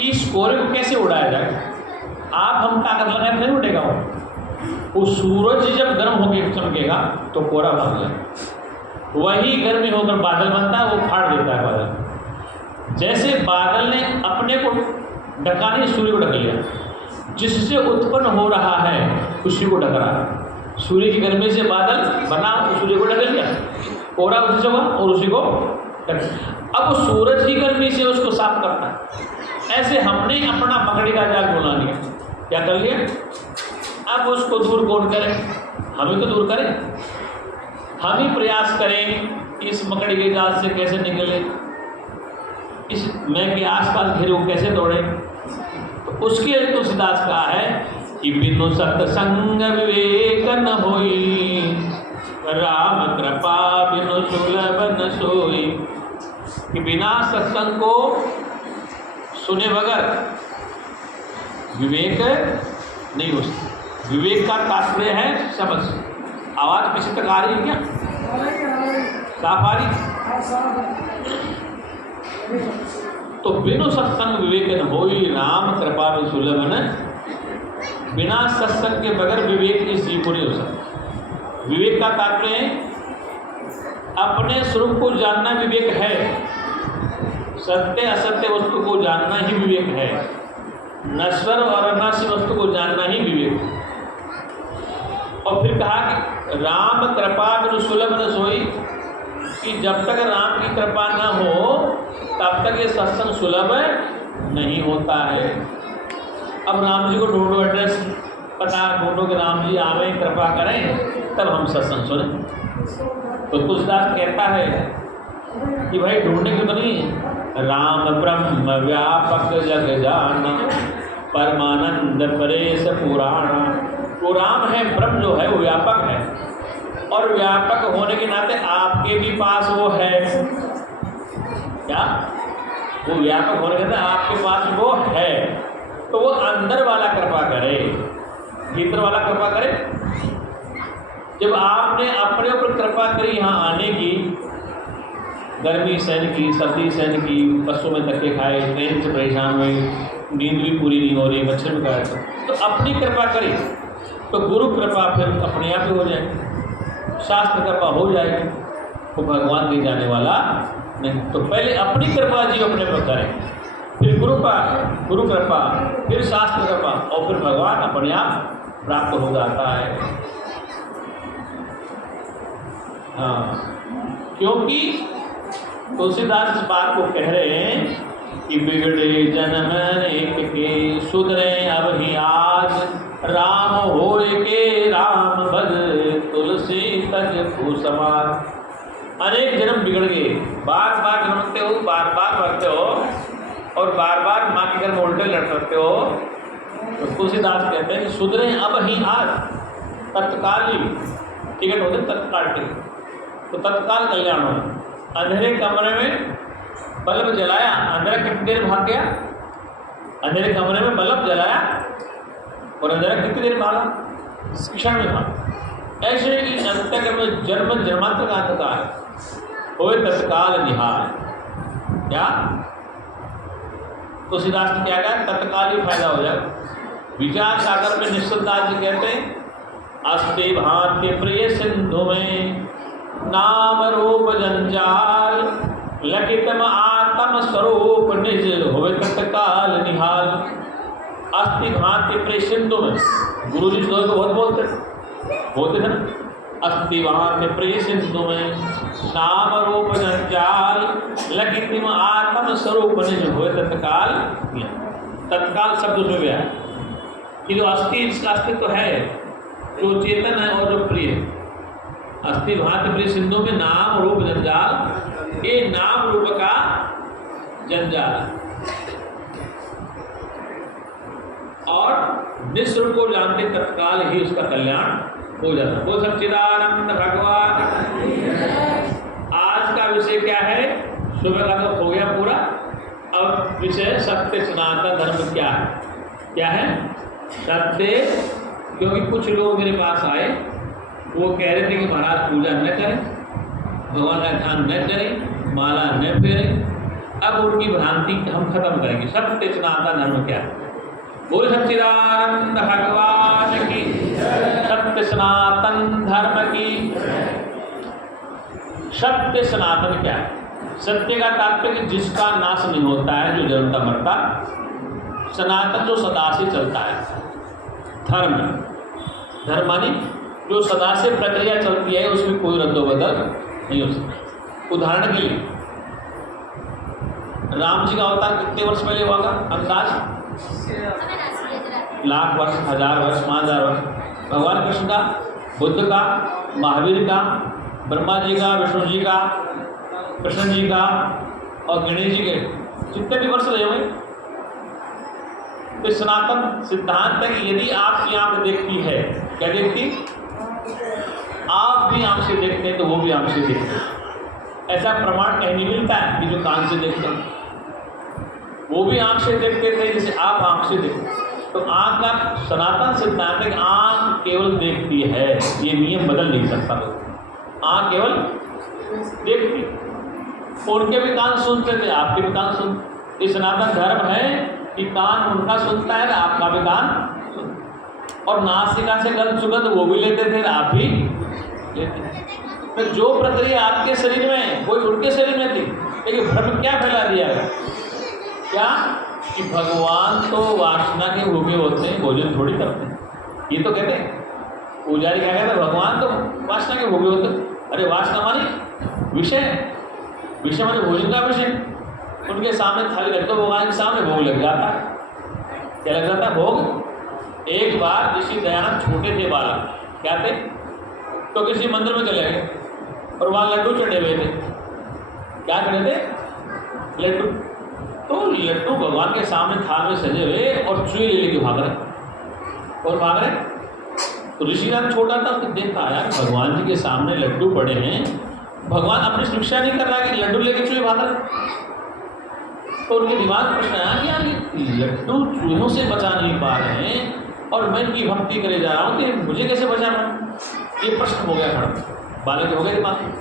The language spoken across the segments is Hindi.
इस कोहरे को कैसे उड़ाया जाए? आप हम ताकत लगाए नहीं उड़ेगा वो सूरज जब गर्म होकर चमकेगा तो कोहरा भाग जाए। वही गर्मी होकर बादल बनता है, वो फाड़ देता है बादल। जैसे बादल ने अपने को ढका नहीं, सूर्य को ढक लिया, जिससे उत्पन्न हो रहा है उसी को ढक रहा है। सूर्य की गर्मी से बादल बना, सूर्य को ढक लिया, कोहरा उसी से बना और उसी को ढक। अब वो सूरज की गर्मी से उसको साफ करता है। ऐसे हमने अपना मकड़ी का जाल बना लिया, क्या कर लिया? अब उसको दूर कौन करे? हम ही तो दूर करें, हम ही प्रयास करें इस मकड़ी के जाल से कैसे निकले, इस मैं के आसपास घिरे कैसे दौड़े। तो उसके लिए तुलसीदास कहा है कि बिनु सत्संग विवेक न होई, राम कृपा बिनु सुलभ न सोई। कि बिना सत्संग को सुने बगैर विवेक नहीं हो सकता। विवेक का तात्पर्य है समझ। आवाज किसी तक आ रही है क्या? साफ आ रही? तो बिनु सत्संग विवेक न होई, राम कृपा में सुलभ न। बिना सत्संग के बगैर विवेक इस जीव को नहीं हो सकता। विवेक का तात्पर्य है अपने स्वरूप को जानना विवेक है। सत्य असत्य वस्तु को जानना ही विवेक है। नश्वर और अनाश्य वस्तु को जानना ही विवेक है। और फिर कहा कि राम कृपा बिनु सुलभ न सोई, कि जब तक राम की कृपा न हो तब तक ये सत्संग सुलभ नहीं होता है। अब राम जी को ढूंढो, एड्रेस पता ढूंढो कि राम जी आवे कृपा करें तब हम सत्संग सुने। तो तुलसीदास कहता है कि भाई ढूंढने की तो नहीं, राम ब्रह्म व्यापक जग जाना, परमानंद परेश पुराणा। वो राम है, ब्रह्म जो है वो व्यापक है, और व्यापक होने के नाते आपके भी पास वो है। क्या? वो व्यापक होने के नाते आपके पास वो है। तो वो अंदर वाला कृपा करे, भीतर वाला कृपा करे। जब आपने अपने ऊपर कृपा करी यहाँ आने की, गर्मी सहन की, सर्दी सहन की, बसों में धक्के खाए, ट्रेन से परेशान हुए, नींद भी पूरी नहीं हो रही, मच्छर भी काट, तो अपनी कृपा करी तो गुरु कृपा फिर अपने आप ही हो जाएगी, शास्त्र कृपा हो जाएगी। तो भगवान के जाने वाला नहीं। तो पहले अपनी कृपा जी अपने पर करें, फिर गुरु कृपा, फिर शास्त्र कृपा, और फिर भगवान अपने आप प्राप्त हो जाता है। हाँ, क्योंकि तुलसीदास इस बात को कह रहे हैं कि बिगड़े जन्म एक के, सुधरे अब ही आज, राम होए के राम भज, तुलसी तज कुसुमार। अनेक जन्म बिगड़ गए, बार बार जन्मते हो, बार बार मरते हो, और बार बार माँ के घर में उल्टे लटकते हो। तो तुलसीदास कहते हैं कि सुधरे अब ही आज, तत्काल ही टिकट होते, तत्काल टिकट, तो तत्काल कल्याण हो। अंधेरे कमरे में बल्ब जलाया, अंधेरा कितनी देर भाग गया? अंधेरे कमरे में बल्ब जलाया और अंधेरा कितनी देर भागा? क्षण में भागा। ऐसे ही अंतःकरण में जन्म जन्मांतर का अंधकार होए तत्काल निहार। क्या तुलसीदास ने क्या कहा? तत्काल ही फायदा हो जाए। विचार सागर में निश्चित दास जी कहते हैं, अस्ति भांति प्रिय सिंधु में, नाम रूप जंजाल, लकितम आत्म स्वरूप निज होवे तत्काल निहाल। अस्ति भांति प्रिय सिंधु में, गुरु जी तो बहुत बोलते थे, अस्ति भांति प्रिय सिंधु में, नाम रूप जंजाल, लकितम आत्म स्वरूप निज होवे तत्काल निहाल। तत्काल शब्द उसमें गया कि जो अस्थि, इसका अस्तित्व है, जो चेतन है और जो प्रिय। अस्ति भांति प्रिय सिंधु में नाम रूप जंजाल, ये नाम रूप का जंजाल, और निस्वरूप को जानते तत्काल ही उसका कल्याण हो जाता। वो सच्चिदानंद भगवान। आज का विषय क्या है? सुबह का तो हो गया पूरा। अब विषय सत्य सनातन धर्म क्या है? क्या है सत्य? क्योंकि कुछ लोग मेरे पास आए, वो कह रहे थे कि महाराज पूजा न करें, भगवान का ध्यान न करें, माला न फेरें, अब उनकी भ्रांति हम खत्म करेंगे। सत्य सनातन धर्म क्या है? बोल सच्चिदानंद भगवान की, सत्य सनातन धर्म की। सत्य सनातन क्या है? सत्य का तात्पर्य जिसका नाश नहीं होता है, जो जन्मता मरता। सनातन जो सदा से चलता है। धर्म, धर्म मानी जो सदा से प्रक्रिया चलती है, उसमें कोई रद्दोबदल नहीं हो सकता। उदाहरण के लिए राम जी का अवतार कितने वर्ष पहले हुआ था? अंदाज लाख वर्ष, 1000 वर्ष, 5000 वर्ष। भगवान कृष्ण का, बुद्ध का, महावीर का, ब्रह्मा जी का, विष्णु जी का, कृष्ण जी का और गणेश जी के जितने भी वर्ष रहे हुए। तो सनातन सिद्धांत है कि यदि आपकी आंख देखती है, क्या देखती? आप भी आंख से देखते हैं तो वो भी आंख से देखते हैं। ऐसा प्रमाण कहीं नहीं मिलता है कि जो कान से देखते हैं वो भी आंख से देखते थे जैसे आप आंख से देखते। तो आंख का सनातन सिद्धांत है कि आंख केवल देखती है, ये नियम बदल नहीं सकता। आंख केवल देखती, उनके भी कान सुनते थे, आपके भी कान सुनते। ये सनातन धर्म है कि कान उनका सुनता है, आपका भी कान सुनता। और नासिका से गंध सुगंध वो भी लेते थे, आप भी लेते थे। तो जो प्रक्रिया आपके शरीर में कोई उनके शरीर में थी, लेकिन भ्रम क्या फैला दिया है? क्या कि भगवान तो वासना के भूखे होते हैं, भोजन थोड़ी करते हैं। ये तो कहते हैं पुजारी, क्या कहते हैं? भगवान तो वासना के भूखे होते हैं। अरे वासना मानी विषय, विषय माने भोजन का विषय। उनके सामने थाली रख दो, भगवान के सामने भोग लग जाता है। क्या लग जाता है? भोग। एक बार ऋषि दयानंद छोटे थे बालक, क्या थे? तो किसी मंदिर में चले गए और वहाँ लड्डू चढ़े हुए थे। क्या चढ़े थे? लड्डू। तो लड्डू भगवान के सामने थाल में सजे हुए और चुई ले लेके भाग रहे और भाग रहे। तो ऋषिनाथ छोटा था, उसने देखा यार भगवान जी के सामने लड्डू पड़े हैं, भगवान अपनी शिक्षा नहीं कर रहा कि लड्डू लेके चुई भाग रहे। तो उनके दिमाग में प्रश्न आया कि यार ये लड्डू चूहों से बचा नहीं पा रहे हैं और मैं इनकी भक्ति करे जा रहा हूँ कि मुझे कैसे बचा पाऊँ? ये प्रश्न हो गया खड़ा, बालक हो गए दिमाग में।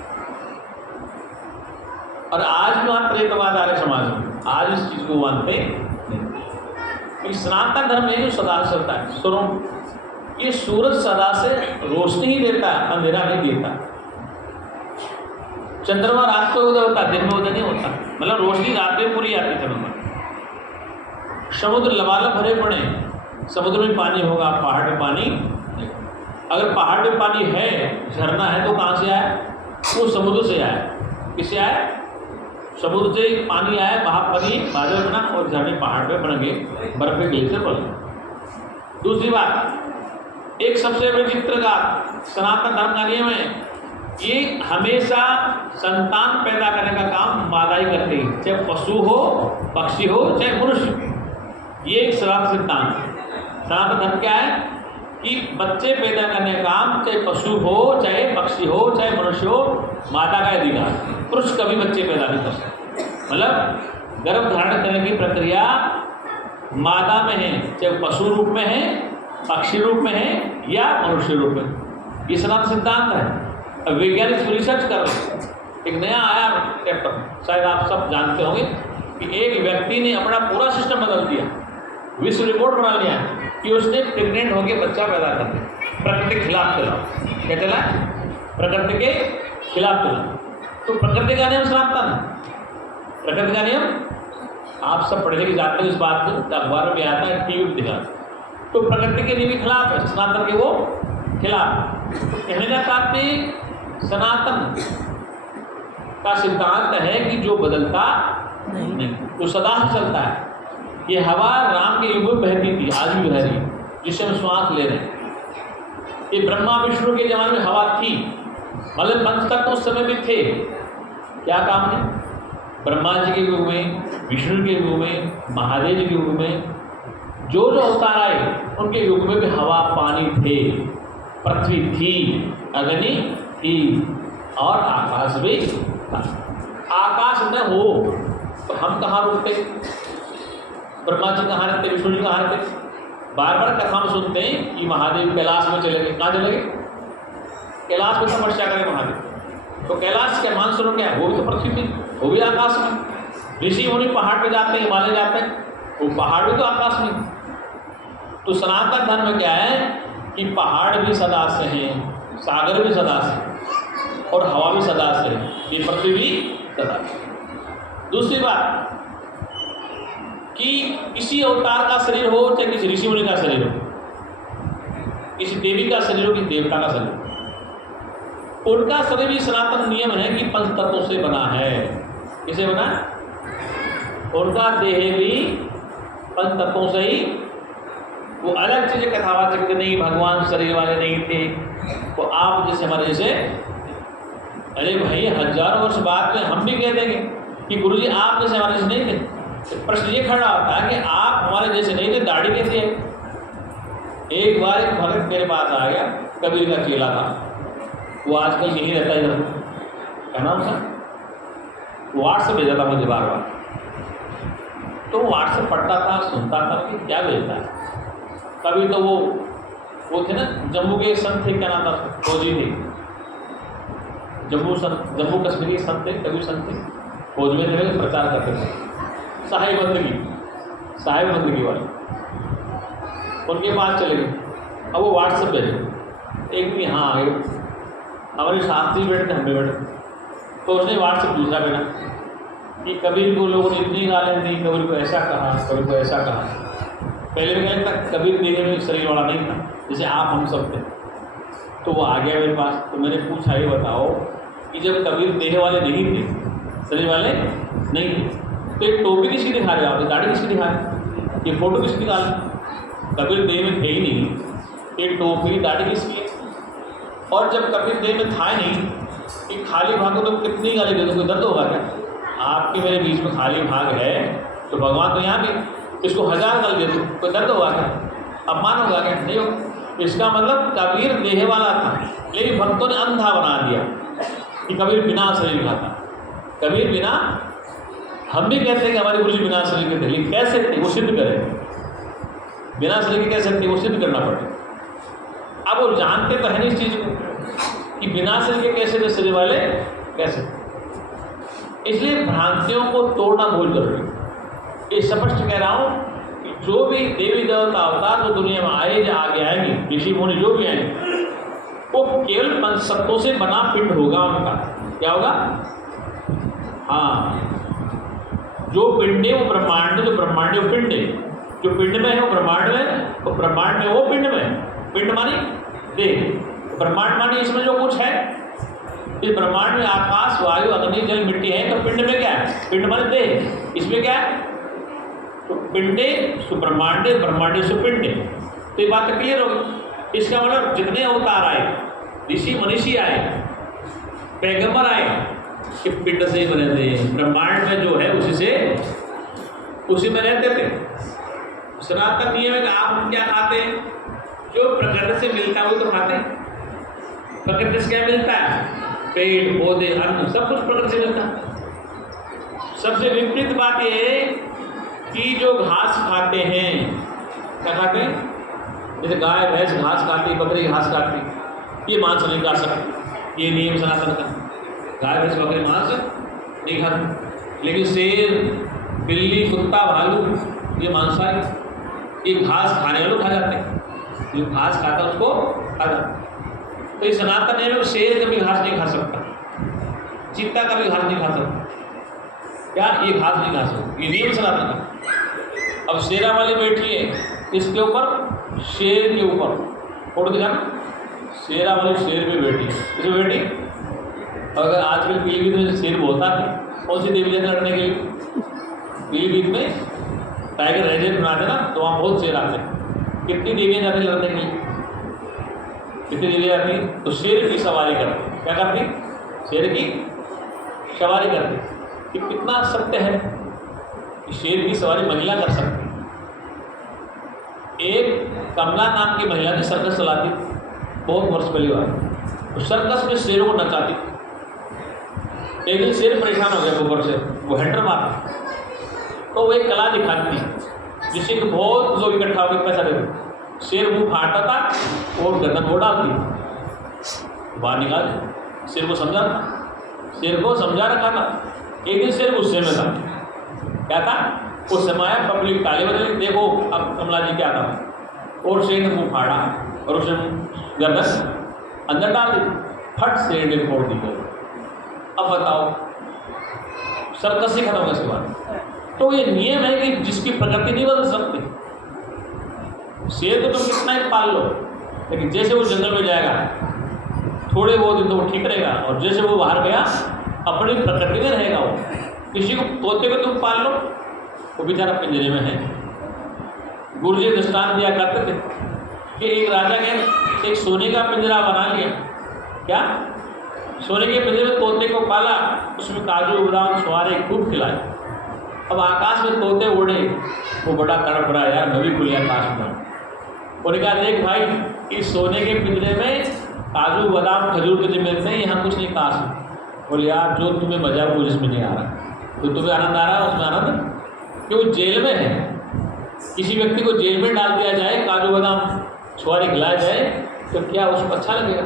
और आज भी वहाँ प्रेतवाद आ रहे समाज में, आज इस चीज़ को मानते नहीं। सनातन धर्म है जो सदा चलता है। सुनो, ये सूरज सदा से रोशनी ही देता है, अंधेरा नहीं देता। चंद्रमा रात को उदय होता है, दिन में उदय नहीं होता। मतलब रोशनी रात में पूरी आती है चंद्रमा। समुद्र लबालब भरे पड़े, समुद्र में पानी होगा, पहाड़ में पानी नहीं। अगर पहाड़ में पानी है, झरना है, तो कहाँ से आया? वो समुद्र से आया। किससे आया? समुद्र से पानी आया, महापानी बादल बना और झरने पहाड़ पे बन गए, बर्फ पे ग्लेशियर बन गए। दूसरी बात, एक सबसे बड़ी चित्रकार सनातन धर्म का नियम है, ये हमेशा संतान पैदा करने का काम मादा ही करती है, चाहे पशु हो, पक्षी हो, चाहे मनुष्य। ये एक सनातन सिद्धांत है। सनातन धर्म क्या है कि बच्चे पैदा करने का काम चाहे पशु हो, चाहे पक्षी हो, चाहे मनुष्य हो, माता का अधिकार। पुरुष कभी बच्चे पैदा नहीं कर सकते। मतलब गर्भ धारण करने की प्रक्रिया मादा में है, चाहे पशु रूप में है, पक्षी रूप में है या मनुष्य रूप में। ये सनातन सिद्धांत है। अब वैज्ञानिक रिसर्च कर रहे हैं, एक नया आया पेपर, शायद आप सब जानते होंगे कि एक व्यक्ति ने अपना पूरा सिस्टम बदल दिया, विश्व रिकॉर्ड बना लिया कि उसने प्रेग्नेंट होकर बच्चा पैदा कर दिया। प्रकृति के खिलाफ चला। क्या चला? प्रकृति के खिलाफ चला। तो प्रकृति का नियम सनातन है। प्रकृति का नियम आप सब पढ़े लिखे जाते हैं, इस बात को अखबार में भी आता है, टीवी में दिखा। तो प्रकृति के नियम के खिलाफ है, सनातन के वो खिलाफ। तो कहने का तात्पर्य सनातन का सिद्धांत है कि जो बदलता नहीं, जो सदा से चलता है। ये हवा राम के युग में बहती थी, आज भी बह रही है, जिससे हम श्वास ले रहे हैं। ये ब्रह्मा विष्णु के जमाने में हवा थी, मतलब पंच तत्व उस समय में थे। क्या काम है? ब्रह्मा जी के युग में, विष्णु के युग में, महादेव जी के युग में जो जो अवतार आए, उनके युग में भी हवा पानी थे, पृथ्वी थी, अग्नि थी और आकाश भी था। आकाश न हो तो हम कहाँ रुकते? ब्रह्मा जी कहाँ रहते? विष्णु जी कहाँ रहते? बार बार कथा में सुनते हैं कि महादेव कैलाश में चले गए। कहाँ चले गए? कैलाश में तपस्या करें महादेव। तो कैलाश के मान स्वरूप क्या है? वो भी तो पृथ्वी में, वो भी आकाश में। ऋषि मुनि पहाड़ पे जाते हैं, हिमालय जाते हैं, वो पहाड़ भी तो आकाश में। तो सनातन धर्म में क्या है कि पहाड़ भी सदा से हैं, सागर भी सदा से, और हवा भी सदा से, ये पृथ्वी भी सदा से। दूसरी बात कि किसी अवतार का शरीर हो चाहे किसी ऋषि मुनि का शरीर हो, किसी देवी का शरीर हो किसी देवता का शरीर हो, उनका शरीर भी सनातन नियम है कि पंच तत्वों से बना है। किसे बना? उनका देह भी पंच तत्वों से ही। वो अलग चीज़ें कथावाचक नहीं, भगवान शरीर वाले नहीं थे। वो आप जैसे हमारे जैसे, अरे भाई हजारों वर्ष बाद में हम भी कह देंगे कि गुरुजी आप जैसे हमारे जैसे नहीं थे। तो प्रश्न ये खड़ा होता है कि आप हमारे जैसे नहीं थे, दाढ़ी कैसे है? एक बार एक भगत मेरे पास आ गया, कबीर का चेला था, वो आजकल यहीं रहता है इधर, क्या नाम था, व्हाट्सएप भेजा था मुझे बार बार। तो व्हाट्सएप पढ़ता था, सुनता था कि क्या भेजता है। कभी तो वो थे ना जम्मू के संत थे, क्या नाम था, फौजी थे, जम्मू कश्मीरी संत थे, कभी संत थे, फौज में थे, प्रचार करते थे, साहिब बंदगी वाले, उनके पास चले गए। अब वो व्हाट्सएप भेजे, एक दिन हाँ हमारे शास्त्री बैठे थे, हम भी बैठे, तो उसने व्हाट्सएप दूसरा भेजा कि कबीर को लोगों ने इतनी गालें दी, कबीर को ऐसा कहा, कबीर को ऐसा कहा। पहले में कहने तक कबीर देह में शरीर वाला नहीं था, जैसे आप हम सब थे। तो वो आ गया मेरे पास, तो मैंने पूछा ये बताओ कि जब कबीर देह वाले नहीं थे, शरीर वाले नहीं थे, तो एक टोपी किसकी दिखा रहे हो आप, दाढ़ी किसकी दिखा रहे, ये फोटो किसकी निकाल? कबीर देह में थे ही नहीं, ये टोपी दाढ़ी किसकी है? और जब कबीर देह में था ही नहीं, कि खाली भाग को तो कितनी गाली दे दो, कोई दर्द होगा क्या? आपके मेरे बीच में खाली भाग है तो भगवान तो यहाँ भी, इसको 1000 गाली दे दो, कोई दर्द होगा क्या? अपमान होगा क्या? नहीं होगा। इसका मतलब कबीर देह वाला था, लेकिन भक्तों ने अंधा बना दिया कि कबीर बिना शरीर का था। कबीर बिना, हम भी कहते हैं कि हमारे गुरुजी बिना शरीर के थे, लेकिन कैसे थे वो सिद्ध करें। बिना शरीर के कैसे थे वो सिद्ध करना पड़े। अब वो जानते तो है नहीं इस चीज़ को कि बिना शरीर के कैसे थे, शरीर वाले कैसे थे। इसलिए भ्रांतियों को तोड़ना बहुत जरूरी है। ये स्पष्ट कह रहा हूँ कि जो भी देवी देवता अवतार जो दुनिया में आए या आगे आएंगे, ऋषि मुनि जो भी आएंगे, वो केवल पंचतत्वों से बना पिंड होगा उनका। क्या होगा? हाँ, जो पिंड है वो ब्रह्मांड, जो ब्रह्मांड है वो पिंड है, जो पिंड में है वो ब्रह्मांड में, वो ब्रह्मांड में वो पिंड में। पिंड मानी देह, ब्रह्मांड मानी इसमें जो कुछ है। इस ब्रह्मांड में आकाश, वायु, अग्नि, जल, मिट्टी है, तो पिंड में क्या है? पिंड मानी देह, इसमें क्या है? तो पिंडे सुब्रह्मांडे, ब्रह्मांडे सुपिंडे। तो ये बात क्लियर होगी। इसका मतलब जितने अवतार आए, ऋषि मनीषी आए, पैगंबर आए, कि पिंड से ही बने थे, ब्रह्मांड में जो है उसी में रहते थे। सनातन नियम है कि आप क्या खाते हैं? जो प्रकृति से मिलता है वो तो खाते हैं। प्रकृति से क्या मिलता है? पेड़, पौधे, अन्न, सब कुछ प्रकृति से मिलता है। सबसे विपरीत बात यह है कि जो घास खाते हैं, क्या खाते हैं? जैसे गाय भैंस घास खाती, बकरी घास खाती, ये मांस नहीं खा सकती, ये नियम सनातन का। गाय भैंस बकरी मांस नहीं खाती, लेकिन शेर, बिल्ली, कुत्ता, भालू ये मांसाहारी, ये घास खाने वाले खा जाते हैं। जो घास खाता है उसको खा जाता है। तो ये सनातन नियम में शेर कभी घास नहीं खा सकता, चीता कभी घास नहीं खा सकता। क्या? ये घास नहीं खा सकता, ये नियम सनातन का। अब शेरा वाली बैठी है किसके ऊपर? शेर के ऊपर। फोटो दिखा ना, शेरा वाली शेर पे बैठी है, किस पे बैठी? अगर आजकल पीलीभीत में शेर बोलता है, कौन सी देवी जाकर लड़ने के लिए? पीलीभीत में टाइगर रेंजर बनाते ना, तो वहाँ बहुत शेर आते हैं। कितनी देवियाँ जाती लड़ने के लिए? कितनी देवियाँ आती? तो शेर की सवारी करती। क्या करती? शेर की सवारी करती। कि कितना सत्य है कि शेर की सवारी महिला कर सकती। एक कमला नाम की महिला ने सर्कस चलाती, बहुत वर्ष पहली बार। तो सर्कस में शेरों को नचाती। एक दिन शेर परेशान हो गया गोबर से, वो हैंडर मारता, तो वो एक कला दिखाती जिससे कि बहुत लोग इकट्ठा होकर पैसा देते। शेर मुँह फाड़ता था और गर्दन वो डालती, बाहर निकाल। शेर को समझा रखा था। एक दिन शेर गुस्से में था, क्या था? उस समय पब्लिक ताली बदली, देखो अब कमला जी क्या था। और शेर ने मुँह फाड़ा और उसने गर्दन अंदर डाल दी, फट शेर ने फोड़ दी। अब बताओ, सर्कस ही खत्म हो इसके बाद। तो ये नियम है कि जिसकी प्रकृति नहीं बदल सकती। शेर को तुम कितना ही पाल लो, लेकिन जैसे वो जंगल में जाएगा थोड़े बहुत दिन तो वो ठीक रहेगा, और जैसे वो बाहर गया अपनी प्रकृति में रहेगा वो। किसी को तोते को तुम पाल लो, वो बेचारा पिंजरे में है। गुरु जी दृष्टांत दिया करते थे कि एक राजा ने एक सोने का पिंजरा बना लिया। क्या? सोने के पिंजरे में तोते को पाला, उसमें काजू बादाम छुआरे खूब खिलाए। अब आकाश में तोते उड़े, वो बड़ा तड़प रहा, यार मैं भी खुली आकाश में। उन्होंने कहा देख भाई, इस सोने के पिंजरे में काजू बादाम खजूर के जो मिलते हैं, यहाँ कुछ नहीं खास। बोले यार जो तुम्हें मजा है वो जिसमें नहीं आ रहा, तो तुम्हें आनंद आ रहा है उसमें आनंद, कि वो जेल में है। किसी व्यक्ति को जेल में डाल दिया जाए, काजू बादाम छुआरे खिलाया जाए, तो क्या उसको अच्छा लगेगा?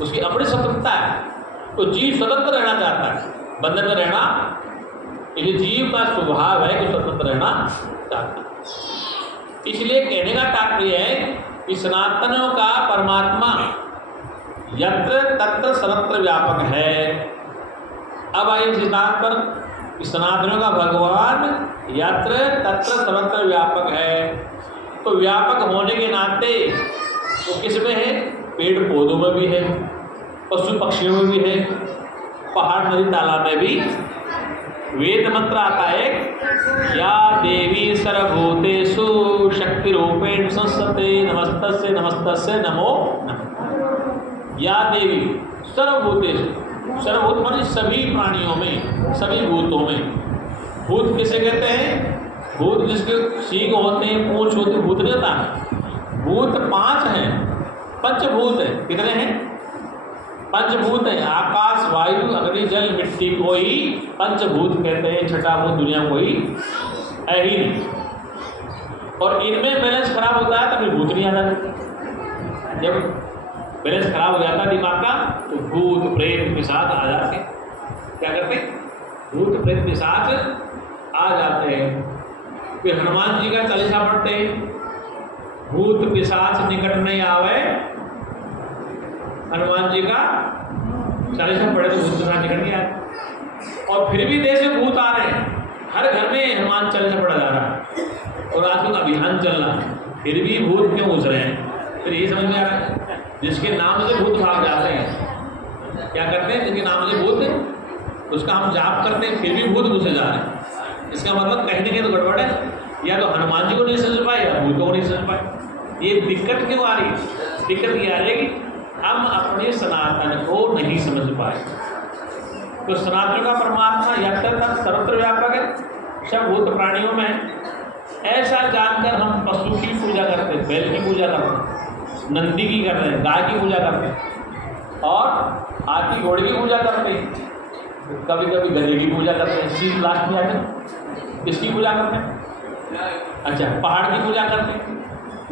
उसकी अपनी स्वतंत्रता है। तो जीव स्वतंत्र रहना चाहता है, बंधन में रहना, ये जीव का स्वभाव है कि स्वतंत्र रहना चाहता है। इसलिए कहने का तात्पर्य है कि सनातनों का परमात्मा यत्र तत्र सर्वत्र व्यापक है। अब आइए सिद्धांत पर कि सनातनों का भगवान यत्र तत्र सर्वत्र व्यापक है। तो व्यापक होने के नाते वो किस में है? पेड़ पौधों में भी है, पशु पक्षियों में भी है, पहाड़ नदी तालाब में भी। वेद मंत्र आता है, या देवी सर्वभूतेषु शक्ति रूपेण संस्थिते नमस्तस्य नमस्तस्य नमो नमः। या देवी सर्वभूतेषु, सर्वभूत माने सभी प्राणियों में, सभी भूतों में। भूत किसे कहते हैं? भूत जिसके सींग होते हैं, पूंछ होती है, भूत नहीं होता है। भूत 5 हैं, पंचभूत है। कितने हैं? पंचभूत है। आकाश, वायु, अग्नि, जल, मिट्टी को ही पंचभूत कहते हैं। छठा भूत दुनिया कोई है ही नहीं। और इनमें बैलेंस खराब होता है तभी भूत नहीं आ जाते। जब बैलेंस खराब हो जाता है दिमाग का, तो भूत प्रेत पिशाच आ जाते। क्या करते? भूत प्रेत पिशाच आ जाते हैं। फिर हनुमान जी का चालीसा पढ़ते हैं, भूत पिशाच निकट नहीं आवे। हनुमान जी का चालीसा पढ़े तो भूत पिशाच निकट नहीं आए। और फिर भी देश में भूत आ रहे हैं, हर घर में हनुमान चालीसा पढ़ा जा रहा है और आजकल अभियान चल रहा है, फिर भी भूत क्यों घुस रहे हैं? फिर ये समझ में आ रहा है, जिसके नाम से भूत भाग जाते हैं। क्या करते हैं? जिसके नाम से भूत, उसका हम जाप करते हैं, फिर भी भूत घुसे जा रहे हैं। इसका मतलब कहीं ना कहीं तो गड़बड़ है, या तो हनुमान जी को नहीं समझ पाए या भूतों को नहीं समझ पाए। ये दिक्कत क्यों आ रही है? दिक्कत ये आ रही है कि हम अपने सनातन को नहीं समझ पाए। तो सनातन का परमात्मा यत्र तत्र सर्वत्र व्यापक है, सब भूत प्राणियों में है। ऐसा जानकर हम पशु की पूजा करते हैं, बैल की पूजा करते हैं, नंदी की करते हैं, गाय की पूजा करते हैं, और हाथी घोड़े की पूजा करते हैं, कभी कभी गधे की पूजा करते हैं। शीत लास्ट में आते हैं, किसकी पूजा करते हैं? अच्छा, पहाड़ की पूजा करते हैं,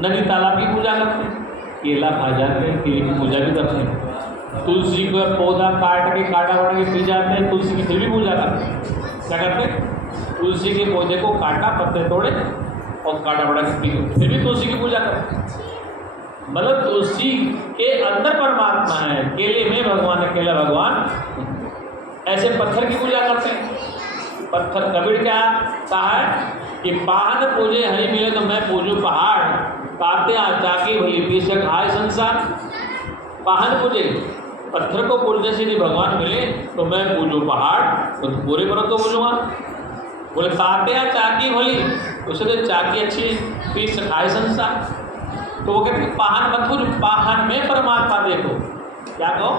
नदी तालाब की पूजा करते हैं, केला खा जाते हैं, केले की पूजा भी करते हैं, तुलसी का पौधा काट के काटा वाटा के पी जाते हैं, तुलसी की फिर भी पूजा करते हैं। क्या करते हैं? तुलसी के पौधे को काटा, पत्ते तोड़े और काटा वाटा के पी, फिर भी तुलसी की पूजा करते हैं। मतलब तुलसी के अंदर परमात्मा है, केले में भगवान है, केला भगवान। ऐसे पत्थर की पूजा करते हैं। पत्थर, कबीर क्या कहा है कि पाहन पूजे हरि मिले तो मैं पूजू पहाड़, काते चाकी भली बेशक आय संसार। पाहन पूजे, पत्थर को पूजने से नहीं भगवान मिले तो मैं पूजू पहाड़, तो पूरे पर्वत को पूजूंगा। बोले काते चाकी भली, उसे तो चाकी अच्छी बेशक आय संसार। तो वो कहते हैं पाहन मत पूजो, पाहन में परमात्मा देखो। क्या कहो?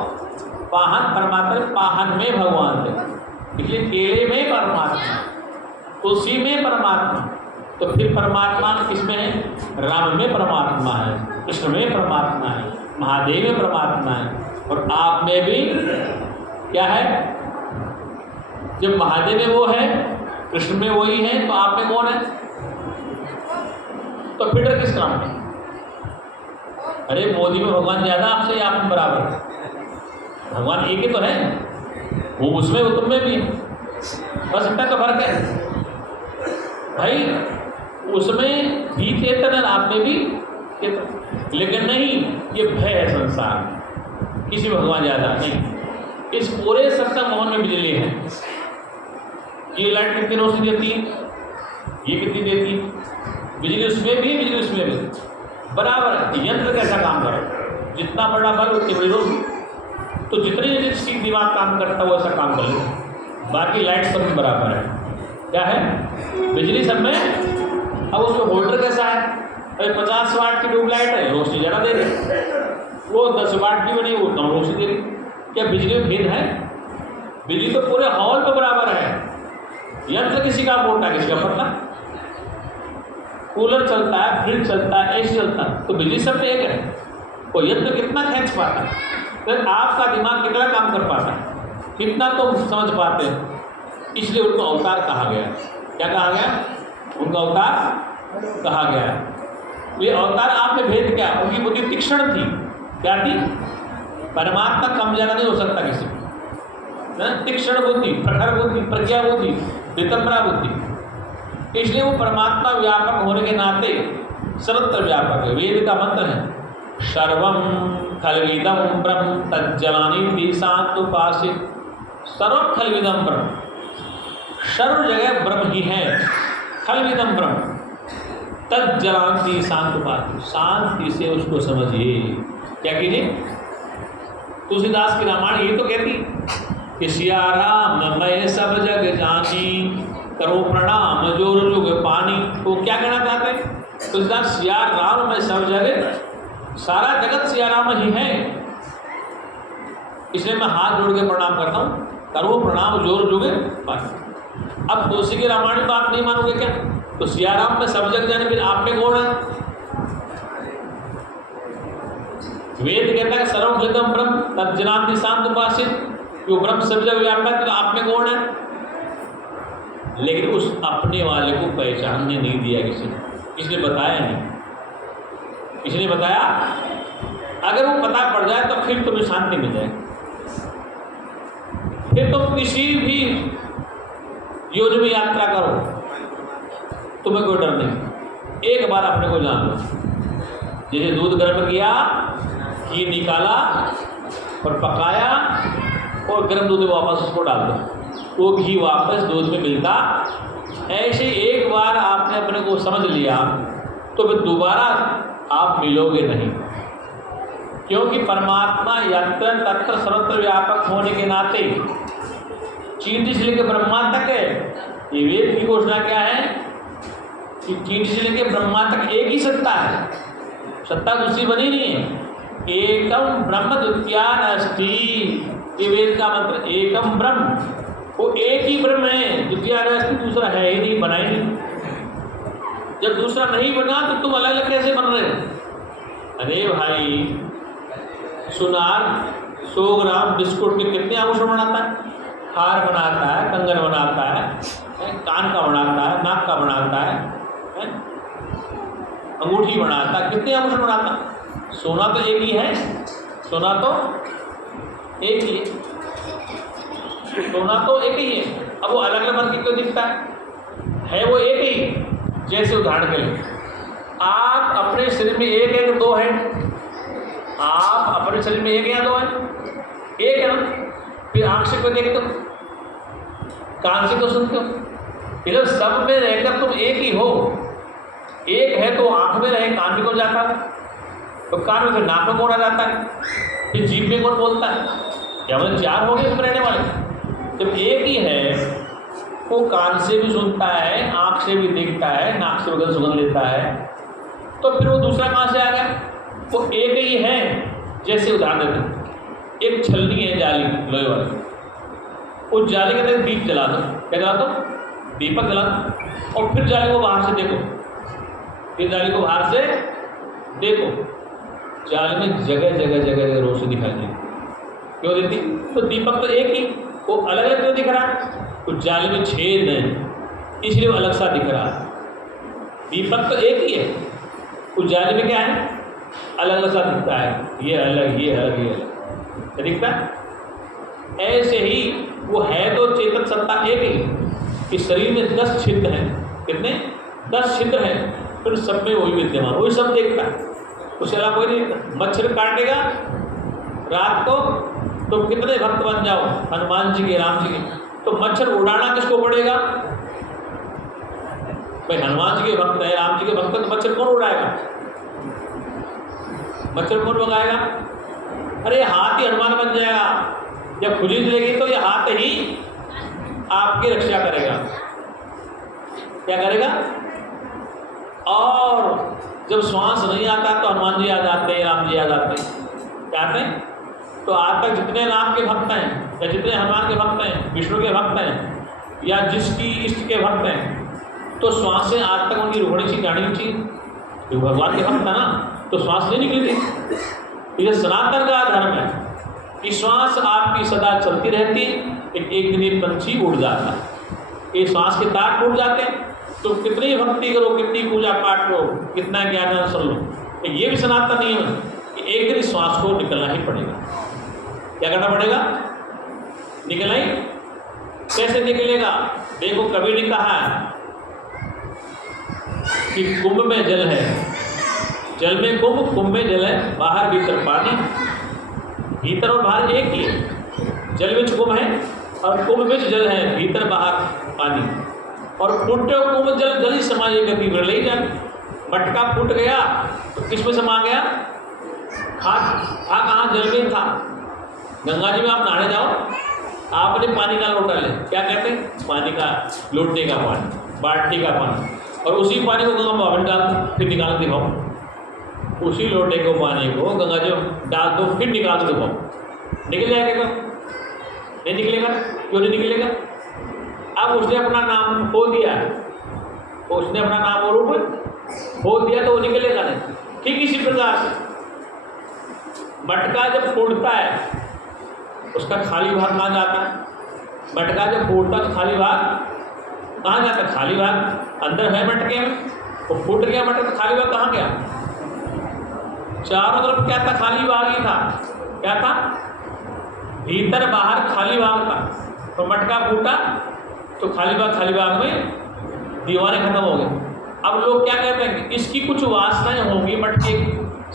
पाहन परमात्मा, पाहन में भगवान देखो। इसलिए केले में परमात्मा, तुलसी में परमात्मा। तो फिर परमात्मा किसमें है? राम में परमात्मा है, कृष्ण में परमात्मा है, महादेव में परमात्मा है, और आप में भी क्या है? जब महादेव में वो है, कृष्ण में वही है, तो आप में कौन है? तो फिर डर किस काम में? अरे मोदी में भगवान ज्यादा आपसे या आप में बराबर? भगवान एक ही तो है, वो उसमें वो तुम में भी, बस इतना तो फर्क है। भाई उसमें भी चेतन है, आप में भी चेतन, लेकिन नहीं, ये भय है संसार, किसी भगवान ज़्यादा नहीं। इस पूरे सत्संग मोहन में बिजली है। ये लाइट कितनी रोशनी देती है, ये कितनी देती है, बिजली उसमें भी है, बिजली उसमें भी बराबर है। यंत्र कैसा काम करे, जितना बड़ा बल्ब उतनी बड़ी रोशनी, तो जितनी जितनी दिमाग काम करता है वो ऐसा काम कर ले, बाकी लाइट सब में बराबर है। क्या है, बिजली सब में। अब उसमें होल्डर कैसा है, अरे 50 वाट की ट्यूबलाइट है, रोशनी ज़्यादा दे रही, वो 10 वाट की बनी, वो कम रोशनी दे रही। क्या बिजली में भेद है? बिजली तो पूरे हॉल पर बराबर है। यंत्र किसी का मोटा, किसी का पतला, कूलर चलता है, फ्रिज चलता है, एसी चलता है, तो बिजली सब में एक है। वो यंत्र कितना खींच पाता है, फिर आपका दिमाग कितना काम कर पाता है, कितना तो समझ पाते हैं। इसलिए उनको अवतार कहा गया। क्या कहा गया? उनका अवतार कहा गया। ये अवतार आप में भेद क्या? उनकी बुद्धि तीक्ष्ण थी। क्या थी? परमात्मा कम ज़्यादा नहीं हो सकता किसी को। तीक्ष्ण बुद्धि, प्रखर बुद्धि, प्रज्ञा बुद्धि, वितम्बरा बुद्धि। इसलिए वो परमात्मा व्यापक होने के नाते सर्वत्र व्यापक है। वेद का मंत्र है सर्वम खलविदम ब्रह्म तज्जलानि दिशान्तुपासित। सर्व खलविदम ब्रह्म, सर्व जगह ब्रह्म ही है। खलविदम ब्रह्म तज्जलानि शांतुपासित, शांति से उसको समझिए। क्या कीजिए? तुलसीदास की रामायण ये तो कहती कि सिया राम मैं सब जग जानी, करो प्रणाम जोर जुग पानी। तो क्या कहना चाहते हैं तुलसीदास? सिया राम मैं सब जगह, सारा जगत सिया राम ही है, इसलिए मैं हाथ जोड़ के प्रणाम करता हूँ, करो प्रणाम जोर जुग पानी। अब तुलसी की रामायण तो आप नहीं मानोगे क्या? तो सिया राम में सब जग जाने, फिर आप में कौन है? वेद कहता है सर्वम खलविदम ब्रह्म तज्जलानि शांतुपासित, जो ब्रह्म सब जगह व्यापक है, तो आप में कौन है? लेकिन उस अपने वाले को पहचानने नहीं दिया किसी ने, इसलिए बताया नहीं। इसलिए बताया अगर वो पता पड़ जाए तो फिर तुम्हें शांति मिल जाए, फिर तुम किसी भी योजना में यात्रा करो, तुम्हें कोई डर नहीं। एक बार अपने को जान लो, जैसे दूध गर्म किया, घी निकाला और पकाया और गर्म दूध में वापस उसको डाल दो, वो घी वापस दूध में मिलता। ऐसे एक बार आपने अपने को समझ लिया तो फिर दोबारा आप मिलोगे नहीं, क्योंकि परमात्मा यत्र तत्र सर्वत्र व्यापक होने के नाते चींटी से लेकर ब्रह्मा तक है। ये वेद की घोषणा क्या है कि चींटी से लेकर ब्रह्मा तक एक ही सत्ता है, सत्ता दूसरी बनी नहीं है। एकम ब्रह्म द्वितीया नास्ति, ये वेद का मंत्र। एकम ब्रह्म, वो एक ही ब्रह्म है, द्वितीया नास्ति, दूसरा है ही नहीं, बना ही नहीं। जब दूसरा नहीं बना तो तुम अलग अलग कैसे बन रहे हो? अरे भाई, सुनार 100 ग्राम बिस्कुट के कितने आभूषण बनाता है? हार बनाता है, कंगन बनाता है, कान का बनाता है, नाक का बनाता है, अंगूठी बनाता है, कितने आभूषण बनाता है? सोना तो एक ही है, सोना तो एक ही है, सोना तो एक ही है। अब वो अलग अलग बन के क्यों दिखता है? वो एक ही। जैसे उदाहरण के लिए आप अपने शरीर में एक है कि दो है? आप अपने शरीर में एक या दो है? एक है ना। फिर आँख से क्यों देखते हो, कान से क्यों सुनते हो? इधर सब में रहकर तुम एक ही हो। एक है तो आँख में रहे, कान में कौन जाता है? तो कान में, फिर नाक में कौन आ जाता है? फिर जीभ में कौन बोलता है? क्या मतलब 4 हो गए इसमें रहने वाले? जब एक ही है वो कान से भी सुनता है, आँख से भी देखता है, नाक से वगैरह सुगंध लेता है, तो फिर वो दूसरा कहाँ से आ गया? वो एक ही है। जैसे उदाहरण देते, एक छलनी है जाली लोहे वाली, उस जाली के अंदर दीप जला दो। क्या जला दो? दीपक जला दो, और फिर जाली को बाहर से देखो, फिर जाली को बाहर से देखो, जाली में जगह जगह जगह जगह रोशनी दिखाई देती। क्यों देती? तो दीपक तो एक ही, वो अलग अलग क्यों दिख रहा है? तो जाली में छेद है, इसलिए वो अलग सा दिख रहा है। दीपक तो एक ही है, उस जाली में क्या है? अलग अलग सा दिखता है, ये अलग, ये अलग, ये अलग दिखता है। ऐसे ही वो है तो चेतन सत्ता एक ही। इस शरीर में 10 छिद्र हैं, कितने? 10 छिद्र हैं, फिर सब में वही विद्यमान, वही सब देखता है, उसके अलावा कोई नहीं देखता। मच्छर काटेगा रात को तो कितने भक्त बन जाओ हनुमान जी के, राम जी के, तो मच्छर उड़ाना किसको पड़ेगा? भाई हनुमान जी के भक्त है, राम जी के भक्त, तो मच्छर कौन उड़ाएगा? मच्छर कौन भगाएगा? अरे हाथ ही हनुमान बन जाएगा। जब खुली चलेगी तो ये हाथ ही आपकी रक्षा करेगा। क्या करेगा? और जब श्वास नहीं आता तो हनुमान जी आ जाते हैं, राम जी आ जाते हैं। क्या आते हैं? तो आज तक जितने राम के भक्त हैं या जितने हनुमान के भक्त हैं, विष्णु के भक्त हैं या जिसकी इष्ट के भक्त हैं, तो श्वास से आज तक उनकी रोहणी सी गाड़ी थी, जो भगवान के भक्त है ना, तो श्वास नहीं निकली थी। ये सनातन का धर्म है कि श्वास आपकी सदा चलती रहती, एक दिन एक पंछी उड़ जाता है, ये श्वास के तार टूट जाते हैं। तो कितनी भक्ति करो, कितनी पूजा पाठ करो, कितना ज्ञान सुन लो, ये भी सनातन नियम है कि एक दिन श्वास को निकलना ही पड़ेगा। क्या करना पड़ेगा? निकलना ही। कैसे निकलेगा? देखो कबीर ने कहा कि कुंभ में जल है, जल में कुंभ, कुंभ में जल है, बाहर भीतर पानी, भीतर और बाहर एक ही है। जल में कुंभ है और कुंभ में जल है, भीतर बाहर पानी। और फूटे कुंभ जल जल ही समाये गति ले जाए। मटका फूट गया तो किस में समा गया? खाक था कहाँ? जल में था। गंगा जी में आप नहाने जाओ, आपने पानी का लोटा ले, क्या कहते हैं? पानी का लोटे का पानी, बाल्टी का पानी, और उसी पानी को गंगा में डाल दो, फिर निकाल के दिखाओ। उसी लोटे को पानी को गंगा जी डाल दो, फिर निकाल के दिखाओ, निकल जाएगा? नहीं निकलेगा। क्यों नहीं निकलेगा? अब उसने अपना नाम खो दिया, उसने अपना नाम और रूप खो दिया, तो वो निकलेगा नहीं। ठीक इसी प्रकार से मटका जब फूटता है उसका खाली भाग कहाँ जाता है? मटका जब फूटता तो खाली भाग कहाँ जाता है? खाली भाग अंदर है मटके में, वो फूट गया मटका तो खाली भाग कहाँ गया? चारों तरफ क्या था? खाली भाग ही था। क्या था? भीतर बाहर खाली भाग था। तो मटका फूटा तो खाली भाग में दीवारें खत्म हो गए। अब लोग क्या कहते हैं कि इसकी कुछ वासनाएं होंगी, मटके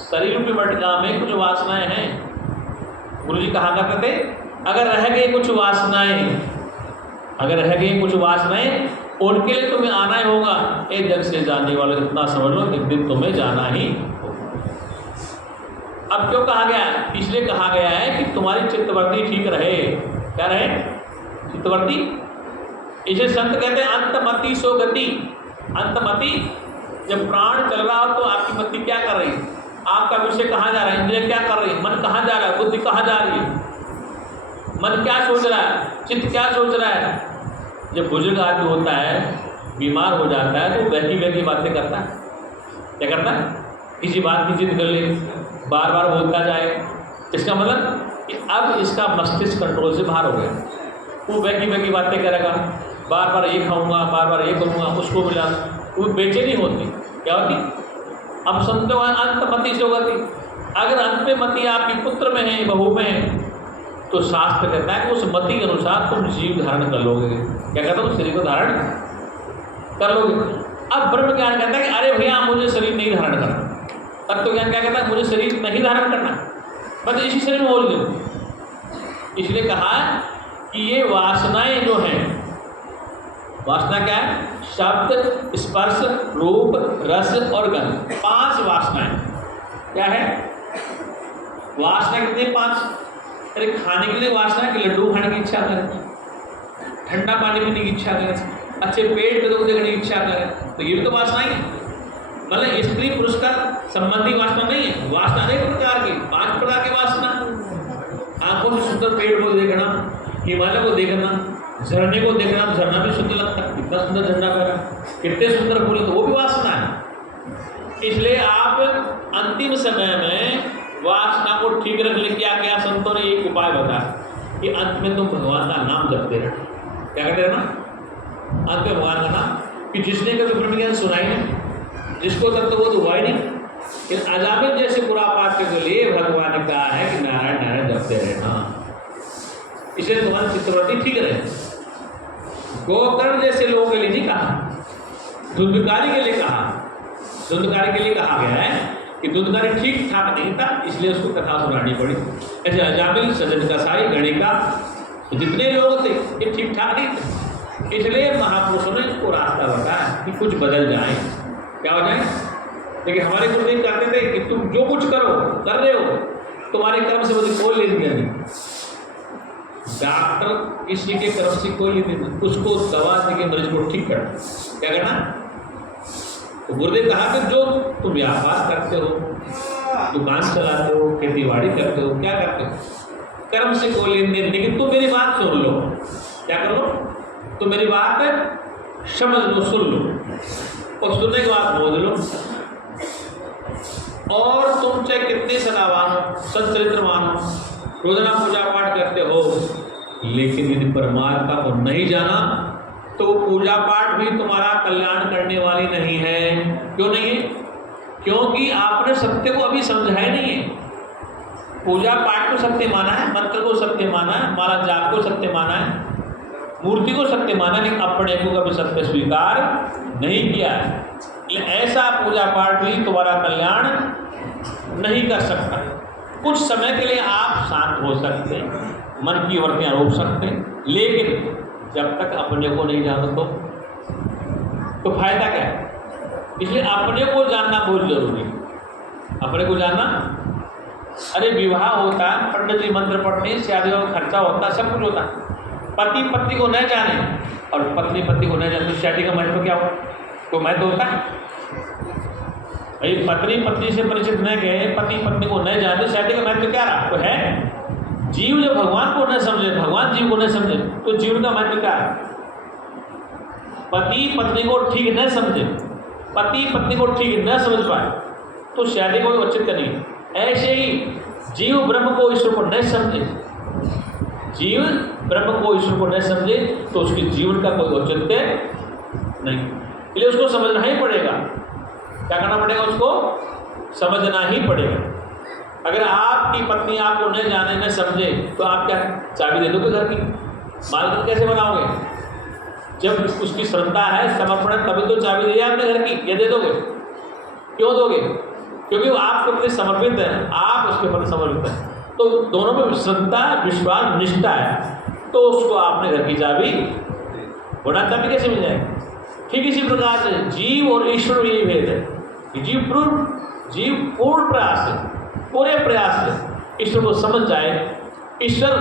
शरीर रूपी मटका में कुछ वासनाएं हैं। गुरु जी कहा करते थे, अगर रह गई कुछ वासनाएं, अगर रह गई कुछ वासनाएं, उनके लिए तुम्हें आना ही होगा। एक जग से जाने वाले इतना समझ लो, एक दिन तुम्हें जाना ही होगा। अब क्यों कहा गया है? इसलिए कहा गया है कि तुम्हारी चित्तवृत्ति ठीक रहे। क्या रहे? चित्तवृत्ति। इसे संत कहते हैं अंतमति सो गति। अंतमति, जब प्राण चल रहा हो तो आपकी मति क्या कर रही है? आपका विषय कहाँ जा रहा है? इंद्रिय क्या कर रही है? मन कहाँ जा रहा है? बुद्धि कहाँ जा रही है? मन क्या सोच रहा है? चित्त क्या सोच रहा है? जब बुजुर्ग आदमी होता है, बीमार हो जाता है, तो वैसी वैसी बातें करता है। क्या करता है? किसी बात की जिद कर ले, बार बार बोलता जाए। इसका मतलब कि अब इसका मस्तिष्क कंट्रोल से बाहर हो गया। वो वैसी वैसी बातें करेगा, बार बार ये खाऊंगा, बार बार ये करूँगा, उसको मिला, वो बेचैनी होती। क्या होती? अब समझो अंतमति से होती। अगर अंत में मति आपकी पुत्र में है, बहू में है, तो शास्त्र कहता है कि उस मति के अनुसार तुम जीव धारण कर लोगे। क्या कहता है? शरीर को धारण कर लोगे। अब ब्रह्म ज्ञान कहता है कि अरे भैया मुझे शरीर नहीं धारण करना। तत्व ज्ञान क्या कहता है? मुझे शरीर नहीं धारण करना, बस इसी शरीर में बोल दो। इसलिए कहा कि ये वासनाएं जो हैं, वासना क्या है? शब्द, स्पर्श, रूप, रस और गंध, 5 वासनाएं। क्या है? वासना कितनी? 5। अरे खाने के लिए वासना कि लड्डू खाने की इच्छा करे, ठंडा पानी पीने की इच्छा करे, अच्छे पेट पे देखने की इच्छा करे, तो ये भी तो वासना ही। मतलब स्त्री पुरुष का संबंधी वासना नहीं है। वासना अनेक प्रकार की, 5 प्रकार की वासना। आंखों से सुंदर पेड़ को देखना, हिमालय को देखना, झरने को देखना, झरना भी सुंदर लगता है, कितना सुंदर झरना बना, कितने सुंदर फूल, तो वो भी वासना है। इसलिए आप अंतिम समय में वासना को ठीक रख ले। क्या क्या संतों ने एक उपाय बताया कि अंत में तुम भगवान का नाम जपते रहना। क्या कहते रहना? अंत में भगवान का नाम, कि जिसने कभी ब्रह्म ज्ञान सुनाई नहीं, जिसको तब तो वो तो हुआ ही नहीं, लेकिन अजामिल जैसे खुरापात के लिए भगवान ने कहा है कि नारायण नारायण जपते रहना, इसलिए तुम्हारी चित्तवृत्ति ठीक रहे। गोकर्ण जैसे लोगों के लिए नहीं कहा, धुंधकारी के लिए कहा, धुंधकारी के लिए कहा गया है कि धुंधकारी ठीक ठाक नहीं था, इसलिए उसको कथा सुनानी पड़ी। ऐसे अजामिल, सजन कसाई, गणिका, जितने लोग थे ये ठीक ठाक नहीं थे, इसलिए महापुरुषों ने इसको रास्ता बताया कि कुछ बदल जाए, क्या हो जाए। लेकिन हमारे गुरुदेव कहते थे कि तुम जो कुछ करो, कर रहे हो, तुम्हारे कर्म से मुझे कोई लेन देन नहीं। डॉक्टर किसी के कर्म से कोई लेन देन नहीं, उसको दवा देके मरीज को ठीक करना, क्या करना। तो गुरुदेव कहा कि जो तुम व्यापार करते हो, दुकान चलाते हो, खेती बाड़ी करते हो, क्या करते हो, कर्म से कोई लेन देन, लेकिन तुम मेरी बात सुन लो, क्या कर लो, तो मेरी बात समझ लो, सुन लो, और सुनने के बाद बोझ लो। और तुम चाहे कितने सदावान हो, सच्चरित्रवान हो, रोजाना पूजा पाठ करते हो, लेकिन यदि परमात्मा को नहीं जाना तो पूजा पाठ भी तुम्हारा कल्याण करने वाली नहीं है। क्यों नहीं है? क्योंकि आपने सत्य को अभी समझा ही नहीं है। पूजा पाठ को सत्य माना है, मंत्र को सत्य माना है, माला जाप को सत्य माना है, मूर्ति को सत्य माना, लेकिन अपने को कभी सत्य स्वीकार नहीं किया है। ऐसा पूजा पाठ भी तुम्हारा कल्याण नहीं कर सकता। कुछ समय के लिए आप शांत हो सकते हैं, मन की वृत्तियाँ रोक सकते हैं, लेकिन जब तक अपने को नहीं जानो तो फायदा क्या है। इसलिए अपने को जानना बहुत जरूरी है, अपने को जानना। अरे विवाह होता है, पंडित जी मंत्र पढ़ते हैं, शादियों का खर्चा होता है, सब कुछ होता है। पति पत्नी को न जाने और पत्नी पति को न जाने तो शादी का महत्व क्या हो, तो महत्व होता है। भाई पत्नी पत्नी से परिचित न गए, पति पत्नी को न जाने, शादी का महत्व क्या रहा, तो है। जीव जब भगवान को न समझे, भगवान जीव को न समझे, तो जीवन का महत्व क्या है। पति पत्नी को ठीक न समझे, पति पत्नी को ठीक न समझ पाए, तो शादी को औचित्य नहीं। ऐसे ही जीव ब्रह्म को ईश्वर को न समझे, जीव ब्रह्म को ईश्वर को न समझे, तो उसके जीवन का कोई औचित्य नहीं। इसलिए उसको समझना ही पड़ेगा। क्या करना पड़ेगा? उसको समझना ही पड़ेगा। अगर आपकी पत्नी आपको न जाने न समझे, तो आप क्या चाबी दे दोगे घर की? मालकिन कैसे बनाओगे? जब उसकी श्रद्धा है, समर्पण है, तभी तो चाबी दे आपने घर की, ये दे दोगे? क्यों दोगे? क्योंकि वो आपके प्रति समर्पित है, आप उसके प्रति समर्पित है। तो दोनों में श्रद्धा, विश्वास, निष्ठा है, तो उसको आपने घर की चाबी, होना चाबी कैसे मिल जाएगी? ठीक इसी प्रकार से जीव और ईश्वर में यही भेद है कि जीव पूर्ण प्रयास है, पूरे प्रयास से ईश्वर को समझ जाए, ईश्वर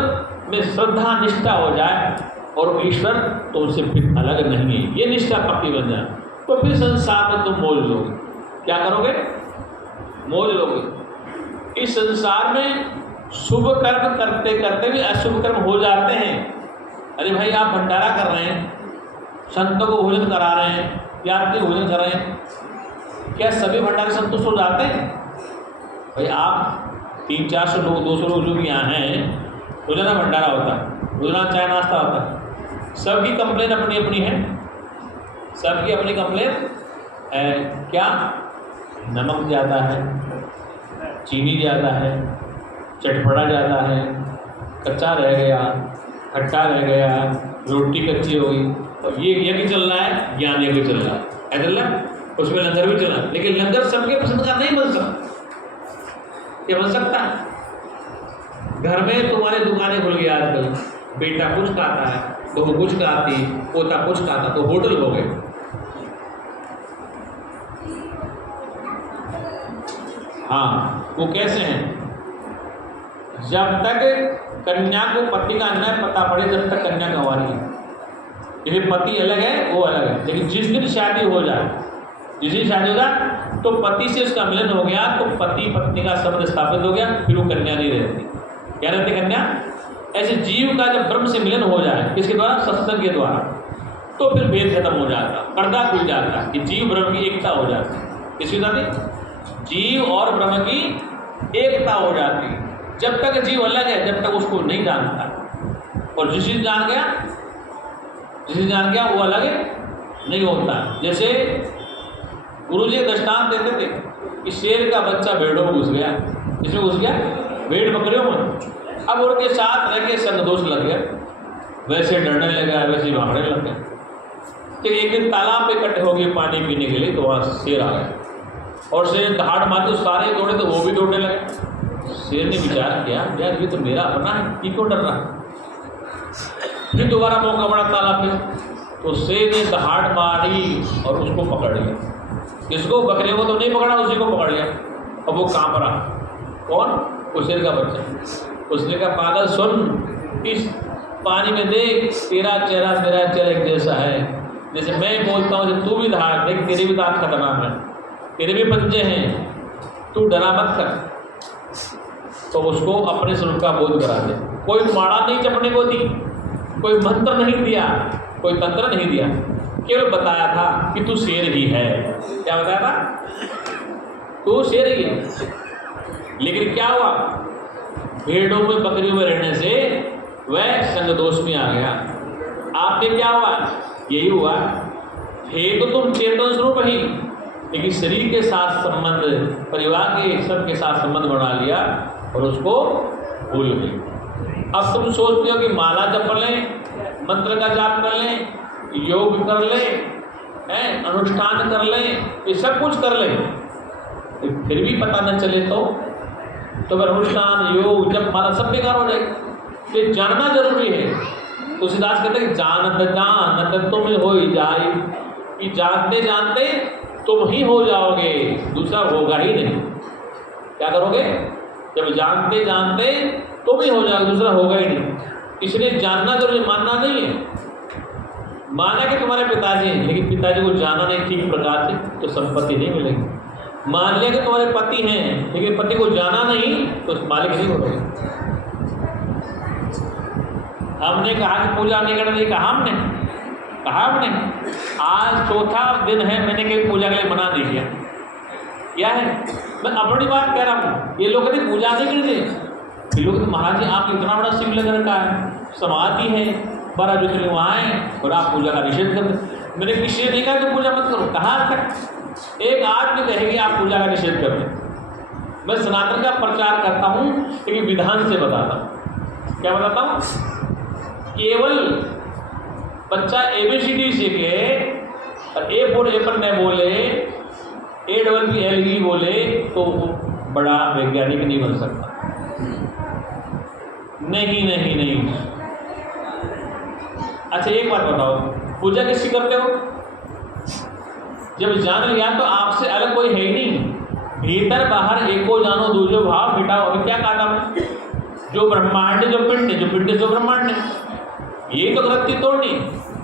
में श्रद्धा निष्ठा हो जाए, और ईश्वर तो उनसे फिर अलग नहीं है, ये निष्ठा पक्की बन जाए, तो फिर संसार में तुम मौज लोगे। क्या करोगे? मौज लोगे। इस संसार में शुभ कर्म करते करते भी अशुभ कर्म हो जाते हैं। अरे भाई, आप भंडारा कर रहे हैं, संतों को भोजन करा रहे हैं, यात्री भोजन कर रहे हैं, क्या सभी भंडारे संतुष्ट हो जाते हैं? भाई आप 300-400 लोग, 200 लोग जो यहाँ हैं, रोजाना भंडारा होता है, रोजाना चाय नाश्ता होता है, सबकी कंप्लेन अपनी अपनी है, सबकी अपनी कंप्लेन है। क्या? नमक ज़्यादा है, चीनी ज़्यादा है, चटपटा ज़्यादा है, कच्चा रह गया, खट्टा रह गया, रोटी कच्ची हो गई। और ये यज्ञ चल रहा है, ज्ञान यज्ञ चल रहा है, चल रहा है, उसमें लंगर भी चल रहा है, लेकिन लंगर सबके पसंद का नहीं बन सकता। क्या बन सकता है? घर में तुम्हारे दुकानें खुल गई आजकल, बेटा कुछ खाता है, बहू कुछ खाती, पोता कुछ खाता, तो होटल हो गए। हाँ, वो कैसे हैं? जब तक कन्या को पति का न पता पड़े, तब तक कन्या गंवारी है। यदि पति अलग है, वो अलग है, लेकिन जिस दिन शादी हो जाए, जिस दिन शादी हो जाए, तो पति से उसका मिलन हो गया, तो पति पत्नी का संबंध स्थापित हो गया, फिर वो कन्या नहीं रहती। क्या रहती कन्या? ऐसे जीव का जब ब्रह्म से मिलन हो जाए, किसके द्वारा? सत्संग के द्वारा, तो फिर भेद खत्म हो जाता, पर्दा खुल जाता कि जीव ब्रह्म की एकता हो जाती। किसकी जाती? जीव और ब्रह्म की एकता हो जाती। जब तक जीव अलग है, जब तक उसको नहीं जानता, और जिस दिन जान गया वो अलग नहीं होता। जैसे गुरु जी दृष्टांत देते थे कि शेर का बच्चा भेड़ों में घुस गया, इसमें घुस गया भेड़ बकरियों में, अब उनके साथ रह के संगदोष लग गया, वैसे डरने लगा, वैसे भागने लग गया। कि एक दिन तालाब पे इकट्ठे हो गए पानी पीने के लिए, तो वहाँ शेर आ गया और शेर ने दहाड़ मारी तो सारे दौड़े, तो वो भी दौड़ने लगे। शेर ने विचार किया, यार ये तो मेरा अपना है, ये क्यों डर रहा। फिर दोबारा मौका पड़ा तालाब पे, तो शेर ने दहाड़ मारी और उसको पकड़ लिया। किसको? बकरे को तो नहीं पकड़ा, उसी को पकड़ लिया। अब वो कांप रहा। कौन? वो शेर का बच्चा। उसने कहा, पागल सुन, इस पानी में देख, तेरा चेहरा मेरा चेहरा एक जैसा है। जैसे मैं बोलता हूँ तू भी धार देख, तेरे भी दांत खतरनाक है, तेरे भी पंजे हैं, तू डरा मत कर। तो उसको अपने स्वरूप का बोध करा दे। कोई माड़ा नहीं चपने को दी, कोई मंत्र नहीं दिया, कोई तंत्र नहीं दिया, केवल बताया था कि तू शेर ही है। क्या बताया था? तू शेर ही है। लेकिन क्या हुआ? भेड़ों में बकरियों में रहने से वह संग दोष में आ गया। आपने क्या हुआ? यही हुआ, थे तो तुम चेतन स्वरूप ही, लेकिन शरीर के साथ संबंध, परिवार के सबके साथ संबंध बना लिया और उसको भूल गई। अब तुम सोचते हो कि माला जप लें, मंत्र का जाप कर लें, योग कर लें, अनुष्ठान कर लें, ये सब कुछ कर लें, फिर भी पता न चले तो फिर अनुष्ठान, योग, जप, माला सब बेकार हो जाएगा। तो जानना जरूरी है। तुलसीदास कहते हैं, जानत जानत तुम हो जाए, कि जानते जानते तुम ही हो जाओगे, दूसरा होगा ही नहीं। क्या करोगे? जब जानते जानते तुम ही हो जाओगे, दूसरा होगा ही नहीं। इसलिए जानना जरूरी, मानना नहीं है। माना कि तुम्हारे पिताजी हैं, लेकिन पिताजी को जाना नहीं ठीक प्रकार से, तो संपत्ति नहीं मिलेगी। मान लिया कि तुम्हारे पति हैं, लेकिन पति को जाना नहीं, तो मालिक नहीं हो रहे। हमने कहा कि पूजा नहीं करना, नहीं कहा हमने आज चौथा दिन है, मैंने कहीं पूजा के लिए मना नहीं किया। क्या है? मैं अपनी बात कह रहा हूँ। ये लोग कहते पूजा नहीं करते, ये लोग तो महाराज जी आप इतना बड़ा शिव लग रखा है, समाधि है, 12 ज्योतिर्लिंग वहाँ है और आप पूजा का निषेध कर दे। मैंने किसी ने नहीं कहा कि पूजा मत करो, कहा तक एक आदमी कहेगी आप पूजा का निषेध कर दें। मैं सनातन का प्रचार करता हूँ, लेकिन विधान से बताता हूँ। क्या बताता हूँ? केवल बच्चा ABCD सीखे और ए बोल, ए पर न बोले, ALE बोले, तो वो बड़ा वैज्ञानिक नहीं बन सकता। नहीं। अच्छा एक बात बताओ, पूजा किसकी करते हो? जब जान लिया तो आपसे अलग कोई है ही नहीं। भीतर बाहर एको जानो दूजो भाव मिटाओ। अभी क्या कहा था? जो ब्रह्मांड जो पिंड, जो पिंड जो ब्रह्मांड है। ये तो गलती तोड़नी